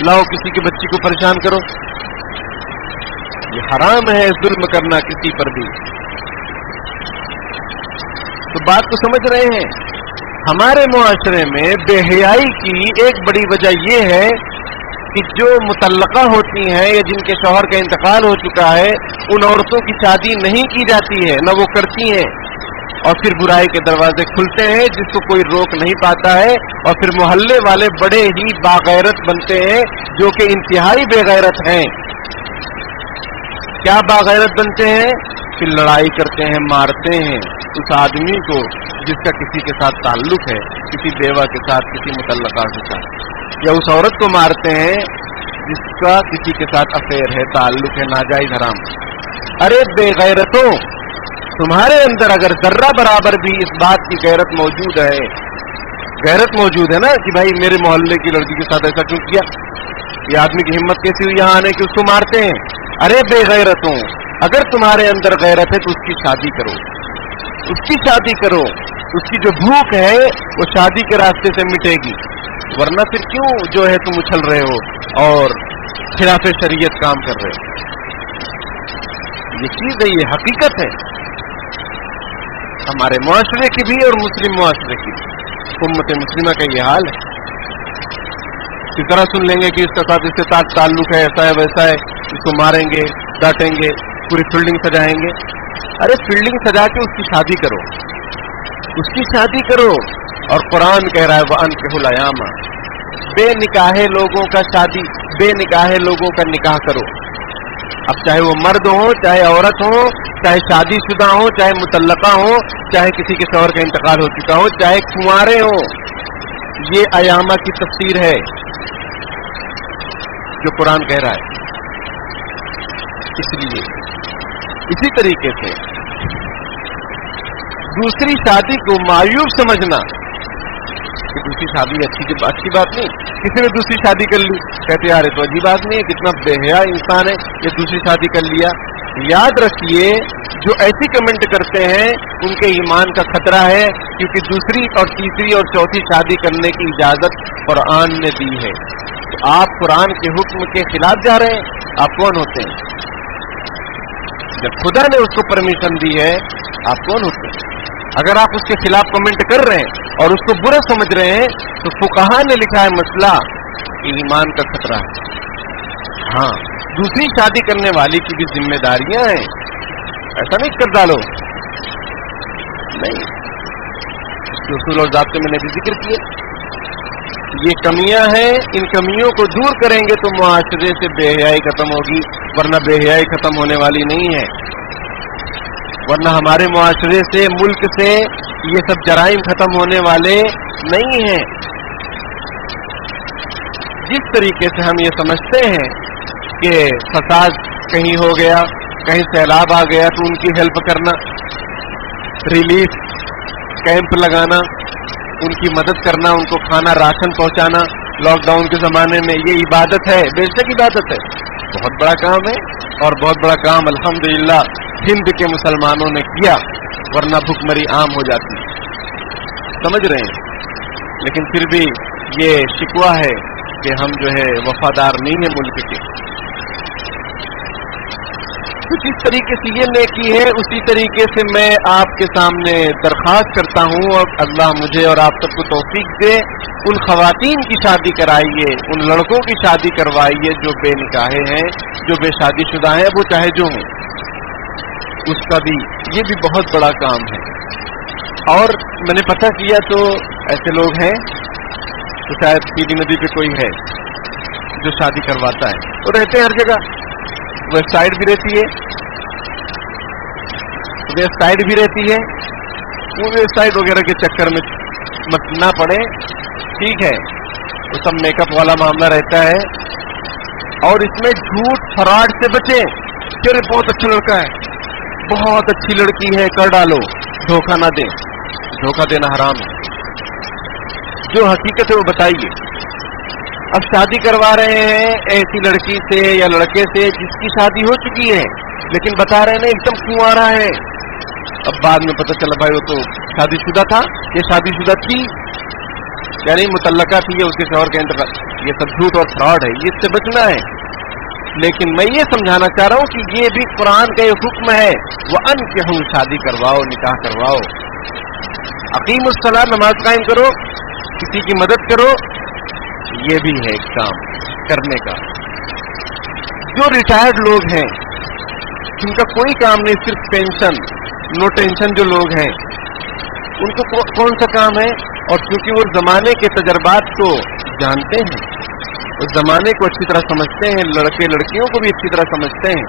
لاؤ کسی کی بچی کو پریشان کرو، یہ حرام ہے ظلم کرنا کسی پر بھی۔ تو بات کو سمجھ رہے ہیں؟ ہمارے معاشرے میں بے حیائی کی ایک بڑی وجہ یہ ہے کہ جو مطلقہ ہوتی ہیں یا جن کے شوہر کا انتقال ہو چکا ہے، ان عورتوں کی شادی نہیں کی جاتی ہے، نہ وہ کرتی ہیں، اور پھر برائی کے دروازے کھلتے ہیں جس کو کوئی روک نہیں پاتا ہے، اور پھر محلے والے بڑے ہی باغیرت بنتے ہیں جو کہ انتہائی بے غیرت ہیں۔ کیا باغیرت بنتے ہیں؟ پھر لڑائی کرتے ہیں، مارتے ہیں اس آدمی کو جس کا کسی کے ساتھ تعلق ہے، کسی بیوہ کے ساتھ، کسی مطلقہ کے ساتھ، یا اس عورت کو مارتے ہیں جس کا کسی کے ساتھ افیئر ہے، تعلق ہے، ناجائز حرام۔ ارے بے غیرتوں، تمہارے اندر اگر ذرہ برابر بھی اس بات کی غیرت موجود ہے نا کہ بھائی میرے محلے کی لڑکی کے ساتھ ایسا کیوں کیا، یہ آدمی کی ہمت کیسی ہوئی یہاں آنے کہ اس کو مارتے ہیں؟ ارے بے غیرتوں، اگر تمہارے اندر غیرت ہے تو اس کی شادی کرو، اس کی شادی کرو، اس کی جو بھوک ہے وہ شادی کے راستے سے مٹے گی، ورنہ پھر کیوں جو ہے تم اچھل رہے ہو اور خلاف شریعت کام کر رہے ہو؟ یہ چیز ہے، یہ حقیقت ہے ہمارے معاشرے کی بھی اور مسلم معاشرے کی بھی۔ امت مسلمہ کا یہ حال ہے۔ اس طرح سن لیں گے کہ اس کے ساتھ تعلق ہے، ایسا ہے ویسا ہے، اس کو ماریں گے، ڈانٹیں گے، پوری فیلڈنگ سجائیں گے۔ ارے فیلڈنگ سجا کے اس کی شادی کرو، اس کی شادی کرو، اور قرآن کہہ رہا ہے وَأَنكِحُوا الْأَيَامَ، بے نکاح لوگوں کا شادی، بے نکاح لوگوں کا نکاح کرو۔ اب چاہے وہ مرد ہو، چاہے عورت ہو، چاہے شادی شدہ ہو، چاہے مطلقہ ہو، چاہے کسی کے شوہر کا انتقال ہو چکا ہو، چاہے کنوارے ہوں، یہ ایامہ کی تفسیر ہے جو قرآن کہہ رہا ہے۔ اس لیے اسی طریقے سے دوسری شادی کو معیوب سمجھنا کہ دوسری شادی اچھی بات نہیں، کسی نے دوسری شادی کر لی، کہتے یار یہ تو عجیب بات نہیں ہے، کتنا بے حیا انسان ہے، یہ دوسری شادی کر لیا، یاد رکھیے جو ایسی کمنٹ کرتے ہیں ان کے ایمان کا خطرہ ہے، کیونکہ دوسری اور تیسری اور چوتھی شادی کرنے کی اجازت قرآن نے دی ہے۔ تو آپ قرآن کے حکم کے خلاف جا رہے ہیں، آپ کون ہوتے ہیں؟ جب خدا نے اس کو پرمیشن دی ہے آپ کون ہوتے ہیں؟ اگر آپ اس کے خلاف کمنٹ کر رہے ہیں اور اس کو برا سمجھ رہے ہیں تو فقہا نے لکھا ہے مسئلہ ایمان کا خطرہ ہے۔ ہاں، دوسری شادی کرنے والی کی بھی ذمہ داریاں ہیں، ایسا نہیں کر ڈالو، نہیں، اس کے اصول اور ضابطے میں نے بھی ذکر کیے۔ یہ کمیاں ہیں، ان کمیوں کو دور کریں گے تو معاشرے سے بے حیائی ختم ہوگی، ورنہ بے حیائی ختم ہونے والی نہیں ہے، ورنہ ہمارے معاشرے سے، ملک سے یہ سب جرائم ختم ہونے والے نہیں ہیں۔ جس طریقے سے ہم یہ سمجھتے ہیں کہ فساد کہیں ہو گیا، کہیں سیلاب آ گیا تو ان کی ہیلپ کرنا، ریلیف کیمپ لگانا، ان کی مدد کرنا، ان کو کھانا راشن پہنچانا لاک ڈاؤن کے زمانے میں، یہ عبادت ہے، بے شک عبادت ہے، بہت بڑا کام ہے، اور بہت بڑا کام الحمدللہ ہند کے مسلمانوں نے کیا، ورنہ بھوکمری عام ہو جاتی، سمجھ رہے ہیں؟ لیکن پھر بھی یہ شکوہ ہے کہ ہم جو ہے وفادار نہیں ہیں ملک کے۔ تو جس طریقے سے یہ نیکی ہے اسی طریقے سے میں آپ کے سامنے درخواست کرتا ہوں، اور اللہ مجھے اور آپ سب کو توفیق دے، ان خواتین کی شادی کرائیے، ان لڑکوں کی شادی کروائیے جو بے نکاحے ہیں، جو بے شادی شدہ ہیں، وہ چاہے جو ہوں، اس کا بھی یہ بھی بہت بڑا کام ہے۔ اور میں نے پتہ کیا تو ایسے لوگ ہیں، تو شاید پیلی ندی پہ کوئی ہے جو شادی کرواتا ہے، وہ رہتے ہیں ہر جگہ، ویب سائٹ بھی رہتی ہے، ویب سائٹ بھی رہتی ہے، وہ ویب سائٹ وغیرہ کے چکر میں مت نہ پڑے، ٹھیک ہے، وہ سب میک اپ والا معاملہ رہتا ہے، اور اس میں جھوٹ فراڈ سے بچیں کہ ارے بہت اچھا لڑکا ہے، بہت اچھی لڑکی ہے، کر ڈالو، دھوکہ نہ دیں، دھوکہ دینا حرام ہے، جو حقیقت ہے وہ بتائیے۔ اب شادی کروا رہے ہیں ایسی لڑکی سے یا لڑکے سے جس کی شادی ہو چکی ہے، لیکن بتا رہے ہیں ایک دم کیوں آ رہا ہے، اب بعد میں پتہ چلا بھائی وہ تو شادی شدہ تھا، یہ شادی شدہ تھی، یعنی متعلقہ تھی یا اس کے شوہر کا انتقال، یہ سب جھوٹ اور فراڈ ہے، یہ اس سے بچنا ہے۔ لیکن میں یہ سمجھانا چاہ رہا ہوں کہ یہ بھی قرآن کا ایک حکم ہے، وَأَنكِحُوا شادی کرواؤ، نکاح کرواؤ، اقیموا الصلاۃ، نماز قائم کرو، کسی کی مدد کرو، یہ بھی ہے ایک کام کرنے کا۔ جو ریٹائرڈ لوگ ہیں جن کا کوئی کام نہیں، صرف پینشن، نو ٹینشن جو لوگ ہیں، ان کو کون سا کام ہے؟ اور کیونکہ وہ زمانے کے تجربات کو جانتے ہیں، اس زمانے کو اچھی طرح سمجھتے ہیں، لڑکے لڑکیوں کو بھی اچھی طرح سمجھتے ہیں،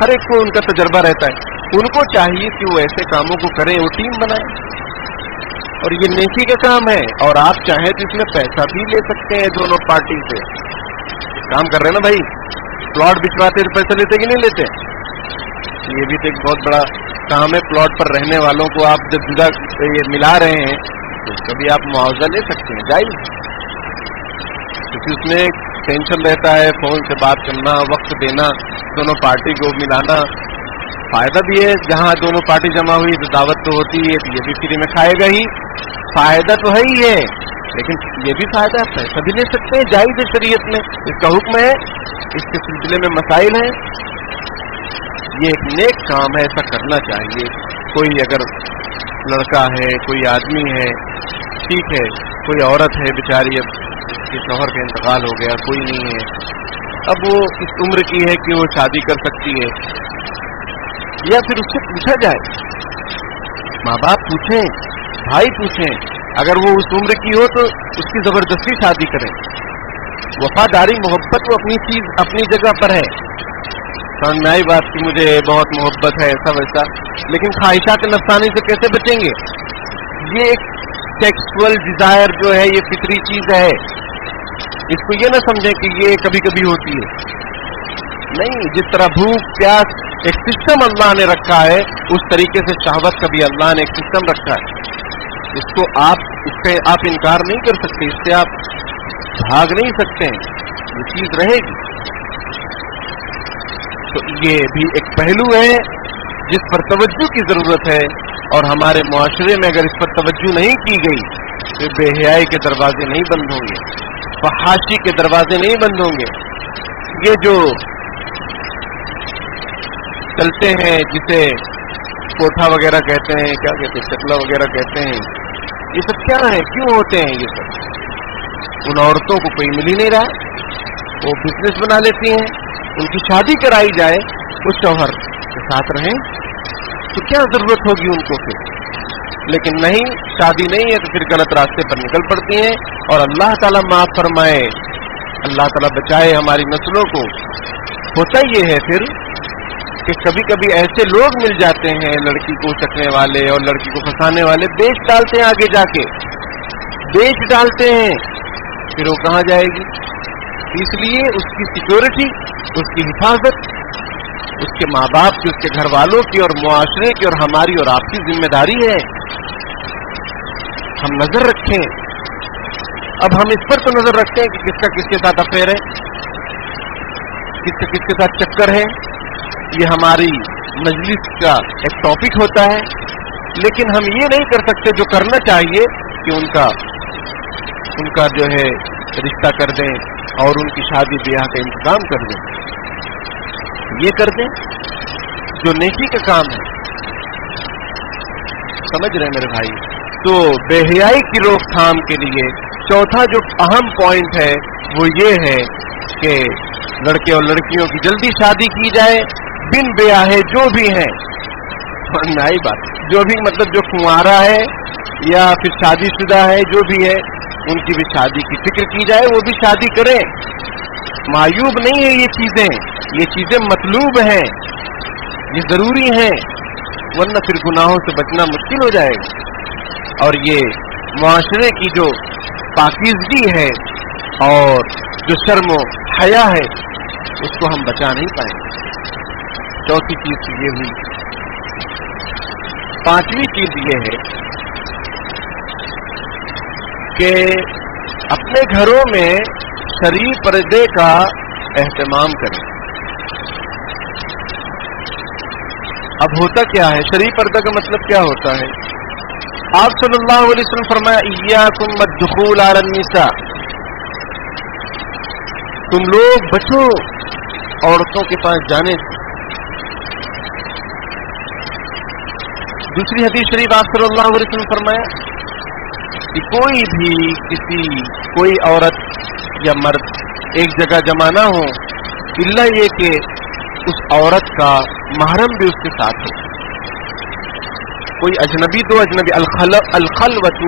ہر ایک کو ان کا تجربہ رہتا ہے، ان کو چاہیے کہ وہ ایسے کاموں کو کریں، وہ ٹیم بنائیں، اور یہ نیکی کا کام ہے، اور آپ چاہیں تو اس میں پیسہ بھی لے سکتے ہیں دونوں پارٹی سے، کام کر رہے ہیں نا بھائی، پلاٹ بچواتے تو پیسہ لیتے کہ نہیں لیتے؟ یہ بھی تو ایک بہت بڑا کام ہے، پلاٹ پر رہنے والوں کو آپ جب جدا یہ ملا رہے ہیں تو اس کا بھی آپ معاوضہ لے سکتے ہیں، جائز، کیونکہ اس میں ٹینشن رہتا ہے، فون سے بات کرنا، وقت دینا، دونوں پارٹی کو ملانا، فائدہ بھی ہے، جہاں دونوں پارٹی جمع ہوئی تو دعوت تو ہوتی ہے، تو یہ بھی فری میں کھائے گا ہی، فائدہ تو ہے ہی ہے، لیکن یہ بھی فائدہ ہے، پیسہ بھی لے سکتے ہیں، جائز ہے، شریعت میں اس کا حکم ہے، اس کے سلسلے میں مسائل ہیں، یہ ایک نیک کام ہے، ایسا کرنا چاہیے۔ کوئی اگر لڑکا ہے، کوئی آدمی ہے، ٹھیک ہے، کوئی عورت ہے بیچاری، اب اس کے شوہر کا انتقال ہو گیا، کوئی نہیں ہے، اب وہ اس عمر کی ہے کہ وہ شادی کر سکتی ہے، یا پھر اس سے پوچھا جائے، ماں باپ پوچھیں، بھائی پوچھیں، اگر وہ اس عمر کی ہو تو اس کی زبردستی شادی کریں، وفاداری محبت وہ اپنی چیز اپنی جگہ پر ہے، سمجھ میں آئی بات کہ مجھے بہت محبت ہے ایسا ویسا، لیکن خواہشات نفسانی سے کیسے بچیں گے؟ یہ ایک سیکسول ڈیزائر جو ہے یہ فطری چیز ہے، اس کو یہ نہ سمجھیں کہ یہ کبھی کبھی ہوتی ہے، نہیں، جس طرح بھوک پیاس ایک سسٹم اللہ نے رکھا ہے، اس طریقے سے شہوت کا بھی اللہ نے ایک سسٹم رکھا ہے، اس کو اس پہ آپ انکار نہیں کر سکتے، اس سے آپ بھاگ نہیں سکتے ہیں، یہ چیز رہے گی۔ تو یہ بھی ایک پہلو ہے جس پر توجہ کی ضرورت ہے، اور ہمارے معاشرے میں اگر اس پر توجہ نہیں کی گئی تو بے حیائی کے دروازے نہیں بند ہوں گے، فحاشی کے دروازے نہیں بند ہوں گے۔ یہ جو چلتے ہیں جسے کوٹھا وغیرہ کہتے ہیں، کیا کہتے ہیں، چکلا وغیرہ کہتے ہیں، یہ سب کیا ہے، کیوں ہوتے ہیں یہ سب؟ ان عورتوں کو کوئی مل ہی نہیں رہا، وہ بزنس بنا لیتی ہیں، ان کی شادی کرائی جائے، وہ شوہر کے ساتھ رہیں تو کیا ضرورت ہوگی ان کو پھر؟ لیکن نہیں، شادی نہیں ہے تو پھر غلط راستے پر نکل پڑتی ہیں، اور اللہ تعالیٰ معاف فرمائے، اللہ تعالیٰ بچائے ہماری نسلوں کو۔ ہوتا یہ ہے پھر کہ کبھی کبھی ایسے لوگ مل جاتے ہیں لڑکی کو چکنے والے اور لڑکی کو پھنسانے والے، بیچ ڈالتے ہیں، آگے جا کے بیچ ڈالتے ہیں، پھر وہ کہاں جائے گی؟ اس لیے اس کی سیکورٹی، اس کی حفاظت اس کے ماں باپ کی، اس کے گھر والوں کی، اور معاشرے کی، اور ہماری اور آپ کی ذمہ داری ہے۔ ہم نظر رکھیں۔ اب ہم اس پر تو نظر رکھتے ہیں کہ کس کا کس کے ساتھ افیئر ہے، کس کا کس کے ساتھ چکر ہے، یہ ہماری مجلس کا ایک ٹاپک ہوتا ہے، لیکن ہم یہ نہیں کر سکتے جو کرنا چاہیے کہ ان کا جو ہے رشتہ کر دیں اور ان کی شادی بیاہ کا انتظام کر دیں، یہ کر دیں جو نیکی کا کام ہے۔ سمجھ رہے ہیں میرے بھائی؟ تو بے حیائی کی روک تھام کے لیے چوتھا جو اہم پوائنٹ ہے وہ یہ ہے کہ لڑکے اور لڑکیوں کی جلدی شادی کی جائے، بن بیاہے جو بھی ہیں، نئی بات، جو بھی مطلب جو کنوارا ہے یا پھر شادی شدہ ہے، جو بھی ہے، ان کی بھی شادی کی فکر کی جائے، وہ بھی شادی کریں۔ معیوب نہیں ہے یہ چیزیں مطلوب ہیں، یہ ضروری ہیں، ورنہ پھر گناہوں سے بچنا مشکل ہو جائے گا، اور یہ معاشرے کی جو پاکیزگی ہے اور جو شرم و حیا ہے اس کو ہم بچا نہیں پائیں گے۔ چوتھی چیز یہ ہوئی۔ پانچویں چیز یہ ہے کہ اپنے گھروں میں شرعی پردے کا اہتمام کریں۔ اب ہوتا کیا ہے شرعی پردہ کا مطلب کیا ہوتا ہے؟ آپ صلی اللہ علیہ وسلم فرمایا ایاکم الدخول علی النساء، تم لوگ بچو عورتوں کے پاس جانے سے۔ دوسری حدیث شریف آپ صلی اللہ علیہ وسلم فرمایا کہ کوئی عورت یا مرد ایک جگہ جمع نہ ہو الا یہ کہ اس عورت کا محرم بھی اس کے ساتھ ہو، کوئی اجنبی دو اجنبی، الخلوۃ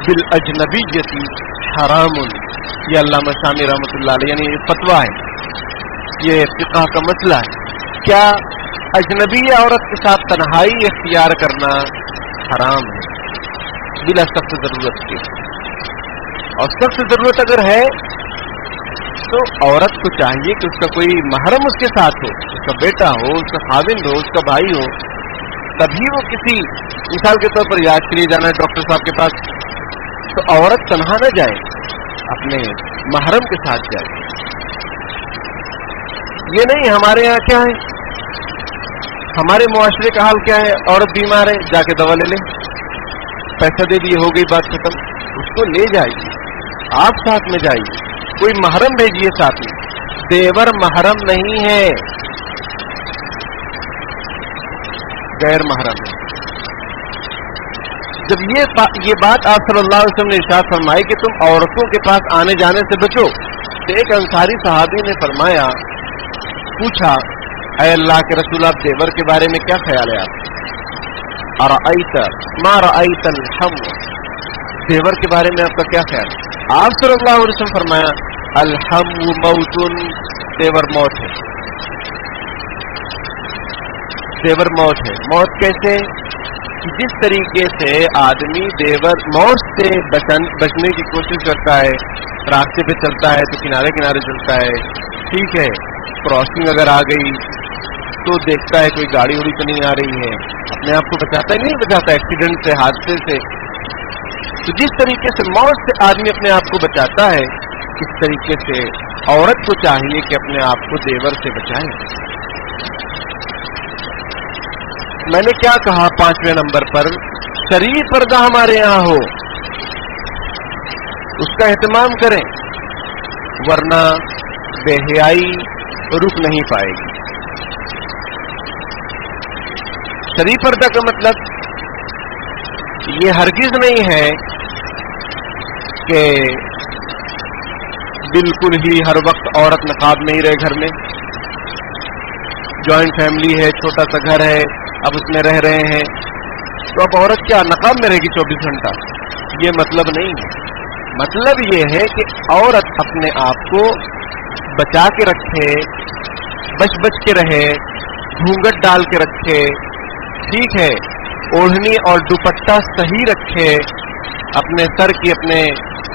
بالاجنبیۃ حرام، یہ علامہ شامی رحمۃ اللہ علیہ یعنی فتویٰ ہے، یہ فقہ کا مسئلہ ہے، کیا اجنبی عورت کے ساتھ تنہائی اختیار کرنا حرام ہے بلا سخت ضرورت کے؟ اور سخت ضرورت اگر ہے تو عورت کو چاہیے کہ اس کا کوئی محرم اس کے ساتھ ہو، اس کا بیٹا ہو، اس کا خاوند ہو، اس کا بھائی ہو، تبھی وہ کسی مثال کے طور پر علاج کے لیے جانا ہے ڈاکٹر صاحب کے پاس، تو عورت تنہا نہ جائے، اپنے محرم کے ساتھ جائے۔ یہ نہیں ہمارے یہاں کیا ہے، ہمارے معاشرے کا حال کیا ہے، عورت بیمار ہے جا کے دوا لے لے، پیسہ دے دیے، ہو گئی بات ختم، اس کو لے جائیے، آپ ساتھ میں جائیے، کوئی محرم بھیجیے ساتھ میں، دیور محرم نہیں ہے، غیر محرم ہے۔ جب یہ بات آپ صلی اللہ علیہ وسلم نے ارشاد فرمائی کہ تم عورتوں کے پاس آنے جانے سے بچو، تو ایک انصاری صحابی نے فرمایا، پوچھا اے اللہ کے رسول آپ دیور کے بارے میں کیا خیال ہے آپ؟ ارأیت ما رأیت الحم، دیور کے بارے میں آپ کا کیا خیال ہے؟ آپ صلی اللہ علیہ وسلم فرمایا الحم موت، دیور موت ہے، دیور موت ہے۔ موت کیسے؟ جس طریقے سے آدمی دیور موت سے بچنے کی کوشش کرتا ہے، راستے پہ چلتا ہے تو کنارے کنارے چلتا ہے، ٹھیک ہے، کراسنگ اگر آ گئی تو دیکھتا ہے کوئی گاڑی وڑی تو نہیں آ رہی ہے، اپنے آپ کو بچاتا ہے، نہیں بچاتا ایکسیڈنٹ سے، حادثے سے۔ تو جس طریقے سے موت سے آدمی اپنے آپ کو بچاتا ہے، اس طریقے سے عورت کو چاہیے کہ اپنے آپ کو دیور سے بچائے۔ میں نے کیا کہا 5ویں نمبر پر، شرعی پردہ ہمارے یہاں ہو، اس کا اہتمام کریں، ورنہ بے حیائی رک نہیں پائے گی۔ شرعی پردہ کا مطلب یہ ہرگز نہیں ہے کہ بالکل ہی ہر وقت عورت نقاب نہیں رہے گھر میں۔ جوائنٹ فیملی ہے، چھوٹا سا گھر ہے، اب اس میں رہ رہے ہیں، تو اب عورت کیا نقاب میں رہے گی 24 گھنٹہ؟ یہ مطلب نہیں ہے۔ مطلب یہ ہے کہ عورت اپنے آپ کو بچا کے رکھے، بچ کے رہے، گھونگھٹ ڈال کے رکھے، ٹھیک ہے، اوڑھنی اور دوپٹہ صحیح رکھے، اپنے سر کی اپنے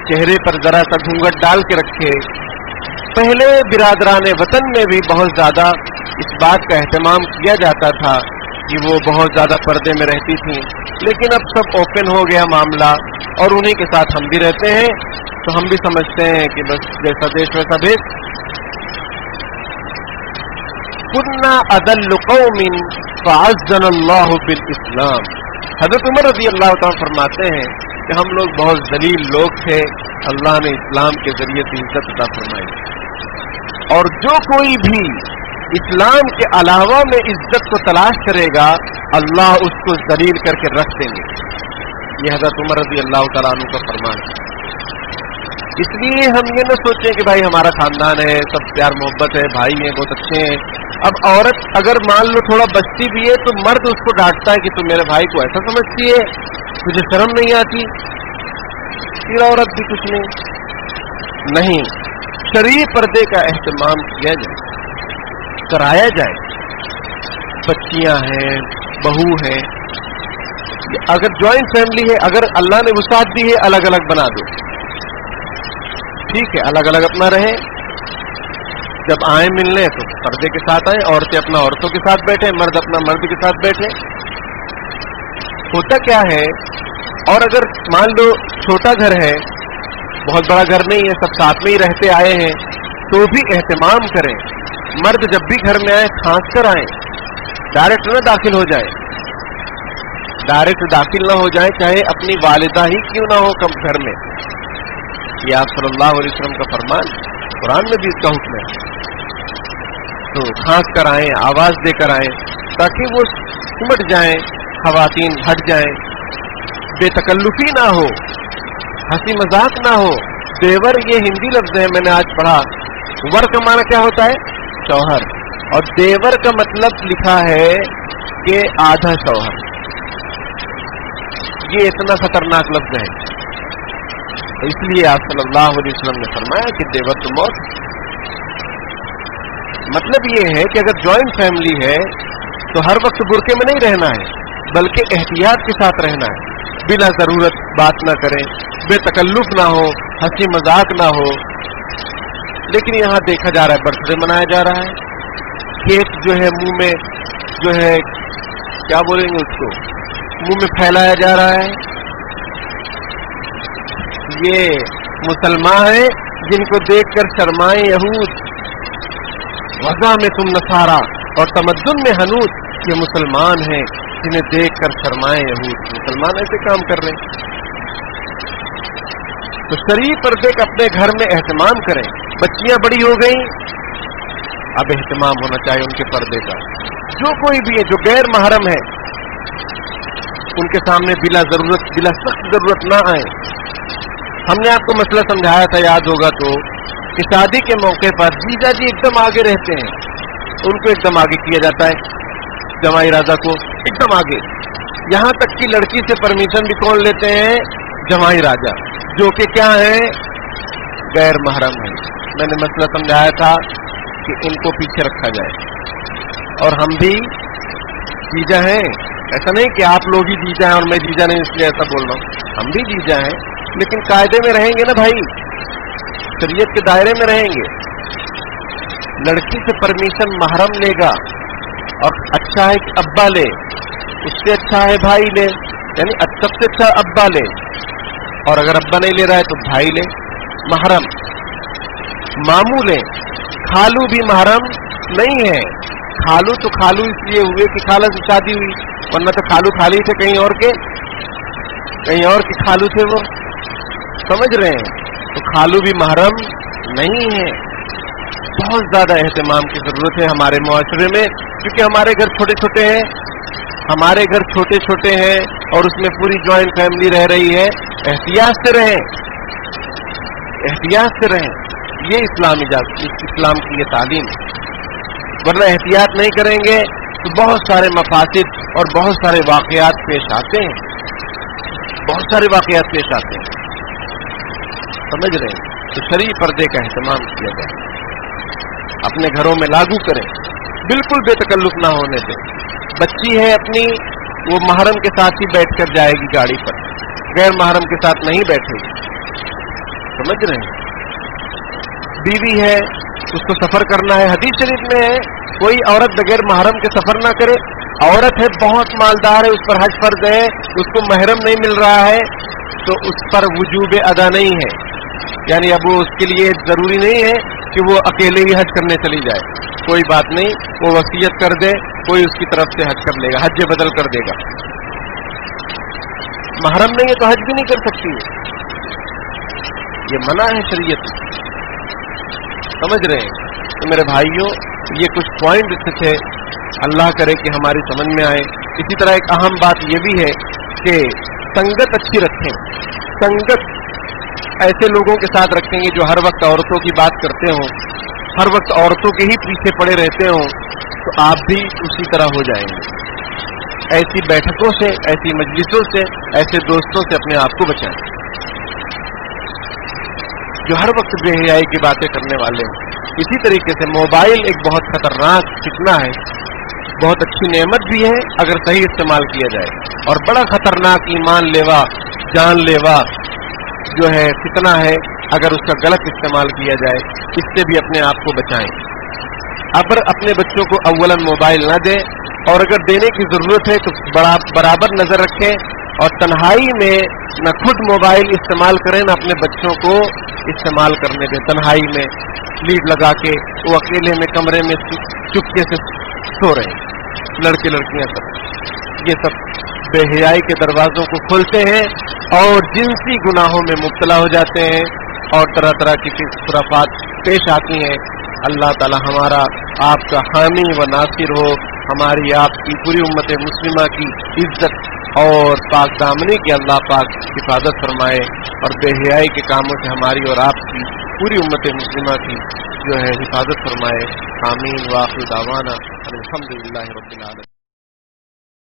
چہرے پر ذرا سا گھونگھٹ ڈال کے رکھے۔ پہلے برادران وطن میں بھی بہت زیادہ اس بات کا اہتمام کیا جاتا تھا کہ وہ بہت زیادہ پردے میں رہتی تھیں، لیکن اب سب اوپن ہو گیا معاملہ، اور انہی کے ساتھ ہم بھی رہتے ہیں، تو ہم بھی سمجھتے ہیں کہ بس جیسا دیش ویسا بھیس۔ کنا اذل قوم فعزنا اللہ بالاسلام، حضرت عمر رضی اللہ تعالیٰ فرماتے ہیں کہ ہم لوگ بہت ذلیل لوگ تھے، اللہ نے اسلام کے ذریعے سے عزت عطا فرمائی، اور جو کوئی بھی اسلام کے علاوہ میں عزت کو تلاش کرے گا اللہ اس کو ذلیل کر کے رکھ دیں گے۔ یہ حضرت عمر رضی اللہ تعالیٰ عنہ کا فرمان ہے۔ اس لیے ہم یہ نہ سوچیں کہ بھائی ہمارا خاندان ہے، سب پیار محبت ہے، بھائی ہیں، بہت اچھے ہیں۔ اب عورت اگر مان لو تھوڑا بچتی بھی ہے تو مرد اس کو ڈانٹتا ہے کہ تم میرے بھائی کو ایسا سمجھتی ہے، تجھے شرم نہیں آتی؟ پھر عورت بھی کچھ نہیں، شرعی پردے کا اہتمام کیا جائے، کرایا جائے۔ بچیاں ہیں، بہو ہے، اگر جوائنٹ فیملی ہے، اگر اللہ نے وسعت دی ہے الگ الگ بنا دو، ٹھیک ہے، الگ الگ اپنا رہے، جب آئیں ملنے تو پردے کے ساتھ آئیں، عورتیں اپنا عورتوں کے ساتھ بیٹھیں، مرد اپنا مرد کے ساتھ بیٹھیں۔ ہوتا کیا ہے، اور اگر مان لو چھوٹا گھر ہے، بہت بڑا گھر نہیں ہے، سب ساتھ میں ہی رہتے آئے ہیں، تو بھی اہتمام کریں، مرد جب بھی گھر میں آئے کھانس کر آئیں، ڈائریکٹ نہ داخل ہو جائے، ڈائریکٹ داخل نہ ہو جائے، چاہے اپنی والدہ ہی کیوں نہ ہو کم گھر میں۔ یہ آپ صلی اللہ علیہ وسلم کا فرمان، قرآن میں بھی اس کا حکم ہے۔ تو کھانس کر آئیں، آواز دے کر آئیں، تاکہ وہ سمٹ جائیں، خواتین ہٹ جائیں، بے تکلفی نہ ہو، ہنسی مذاق نہ ہو۔ دیور یہ ہندی لفظ ہے، میں نے آج پڑھا، ور کا معنی کیا ہوتا ہے؟ شوہر، اور دیور کا مطلب لکھا ہے کہ آدھا شوہر۔ یہ اتنا خطرناک لفظ ہے، اس لیے آپ صلی اللہ علیہ وسلم نے فرمایا کہ دیور تو موت۔ مطلب یہ ہے کہ اگر جوائنٹ فیملی ہے تو ہر وقت برقعے میں نہیں رہنا ہے، بلکہ احتیاط کے ساتھ رہنا ہے، بلا ضرورت بات نہ کریں، بے تکلف نہ ہو، ہنسی مذاق نہ ہو۔ لیکن یہاں دیکھا جا رہا ہے برتھ ڈے منایا جا رہا ہے، کیک جو ہے منہ میں جو ہے کیا بولیں گے اس کو، منہ میں پھیلایا جا رہا ہے۔ یہ مسلمان ہیں جن کو دیکھ کر شرمائیں یہود، وضع میں تم نصارا، اور تمدن میں حنود، یہ مسلمان ہیں جنہیں دیکھ کر شرمائیں یہود۔ مسلمان ایسے کام کر رہے ہیں، تو شرعی پردے کا اپنے گھر میں اہتمام کریں۔ بچیاں بڑی ہو گئیں، اب اہتمام ہونا چاہیے ان کے پردے کا۔ جو کوئی بھی ہے جو غیر محرم ہے ان کے سامنے بلا ضرورت، بلا سخت ضرورت نہ آئیں۔ ہم نے آپ کو مسئلہ سمجھایا تھا، یاد ہوگا تو، کہ شادی کے موقع پر جیجا جی ایک دم آگے رہتے ہیں، ان کو ایک دم آگے کیا جاتا ہے، جمائی راجا کو ایک دم آگے، یہاں تک کہ لڑکی سے پرمیشن بھی کون لیتے ہیں؟ جمائی راجا، جو کہ کیا ہے؟ غیر محرم ہے۔ میں نے مسئلہ سمجھایا تھا کہ ان کو پیچھے رکھا جائے، اور ہم بھی جیجا ہیں، ایسا نہیں کہ آپ لوگ ہی جیجا ہیں اور میں جیجا نہیں اس لیے ایسا بول رہا ہوں، ہم بھی جیجا ہیں، لیکن قاعدے میں رہیں گے نا بھائی، شریعت کے دائرے میں رہیں گے۔ لڑکی سے پرمیشن محرم لے گا، اور اچھا ہے کہ ابا لے، اس سے اچھا ہے بھائی لے، یعنی سب سے اچھا ابا لے، اور اگر ابا نہیں لے رہا ہے تو بھائی لے، محرم۔ ماموں لے، خالو بھی محرم نہیں ہے، خالو تو خالو اس لیے ہوئے کہ خالہ سے شادی ہوئی، ورنہ تو خالو خالی تھے کہیں اور کے خالو تھے وہ، سمجھ رہے ہیں؟ تو خالو بھی محرم نہیں ہے. بہت زیادہ اہتمام کی ضرورت ہے ہمارے معاشرے میں، کیونکہ ہمارے گھر چھوٹے چھوٹے ہیں اور اس میں پوری جوائنٹ فیملی رہ رہی ہے. احتیاط سے رہیں. یہ اسلام کی یہ تعلیم ہے. ورنہ احتیاط نہیں کریں گے تو بہت سارے مفاسد اور بہت سارے واقعات پیش آتے ہیں. سمجھ رہے ہیں؟ تو شرعی پردے کا اہتمام کیا جائے، اپنے گھروں میں لاگو کریں، بالکل بے تکلف نہ ہونے دیں. بچی ہے اپنی، وہ محرم کے ساتھ ہی بیٹھ کر جائے گی گاڑی پر، غیر محرم کے ساتھ نہیں بیٹھے گی. سمجھ رہے ہیں؟ بیوی ہے، اس کو سفر کرنا ہے، حدیث شریف میں ہے کوئی عورت بغیر محرم کے سفر نہ کرے. عورت ہے بہت مالدار ہے، اس پر حج فرض ہے، اس کو محرم نہیں مل رہا ہے تو اس پر وجوب ادا نہیں ہے. یعنی اب وہ اس کے لیے ضروری نہیں ہے کہ وہ اکیلے ہی حج کرنے چلی جائے. کوئی بات نہیں، وہ وصیت کر دے، کوئی اس کی طرف سے حج کر لے گا، حج بدل کر دے گا. محرم نہیں ہے تو حج بھی نہیں کر سکتی ہے، یہ منع ہے شریعت میں. سمجھ رہے ہیں؟ تو میرے بھائیوں، یہ کچھ پوائنٹ تھے، اللہ کرے کہ ہماری سمجھ میں آئے. اسی طرح ایک اہم بات یہ بھی ہے کہ سنگت اچھی رکھیں. سنگت ایسے لوگوں کے ساتھ رکھیں گے جو ہر وقت عورتوں کی بات کرتے ہوں، ہر وقت عورتوں کے ہی پیچھے پڑے رہتے ہوں، تو آپ بھی اسی طرح ہو جائیں گے. ایسی بیٹھکوں سے، ایسی مجلسوں سے، ایسے دوستوں سے اپنے آپ کو بچائیں جو ہر وقت بے حیائی کی باتیں کرنے والے ہیں. اسی طریقے سے موبائل ایک بہت خطرناک فتنہ ہے، بہت اچھی نعمت بھی ہے اگر صحیح استعمال کیا جائے، اور بڑا خطرناک ایمان لیوا، جان لیوا جو ہے فتنہ ہے اگر اس کا غلط استعمال کیا جائے. اس سے بھی اپنے آپ کو بچائیں. اپنے بچوں کو اولا موبائل نہ دیں، اور اگر دینے کی ضرورت ہے تو برابر نظر رکھیں، اور تنہائی میں نہ خود موبائل استعمال کریں نہ اپنے بچوں کو استعمال کرنے دیں. تنہائی میں لیڈ لگا کے وہ اکیلے میں کمرے میں چپکے سے سو رہے ہیں، لڑکے لڑکیاں سب. یہ سب بے حیائی کے دروازوں کو کھولتے ہیں اور جنسی گناہوں میں مبتلا ہو جاتے ہیں، اور طرح طرح کی خرافات پیش آتی ہیں. اللہ تعالی ہمارا آپ کا حامی و ناصر ہو، ہماری آپ کی پوری امت مسلمہ کی عزت اور پاک دامنی کی اللہ پاک حفاظت فرمائے، اور بے حیائی کے کاموں سے ہماری اور آپ کی پوری امت مسلمہ کی جو ہے حفاظت فرمائے. آمین. وآخر دعوانا الحمدللہ رب العالمین.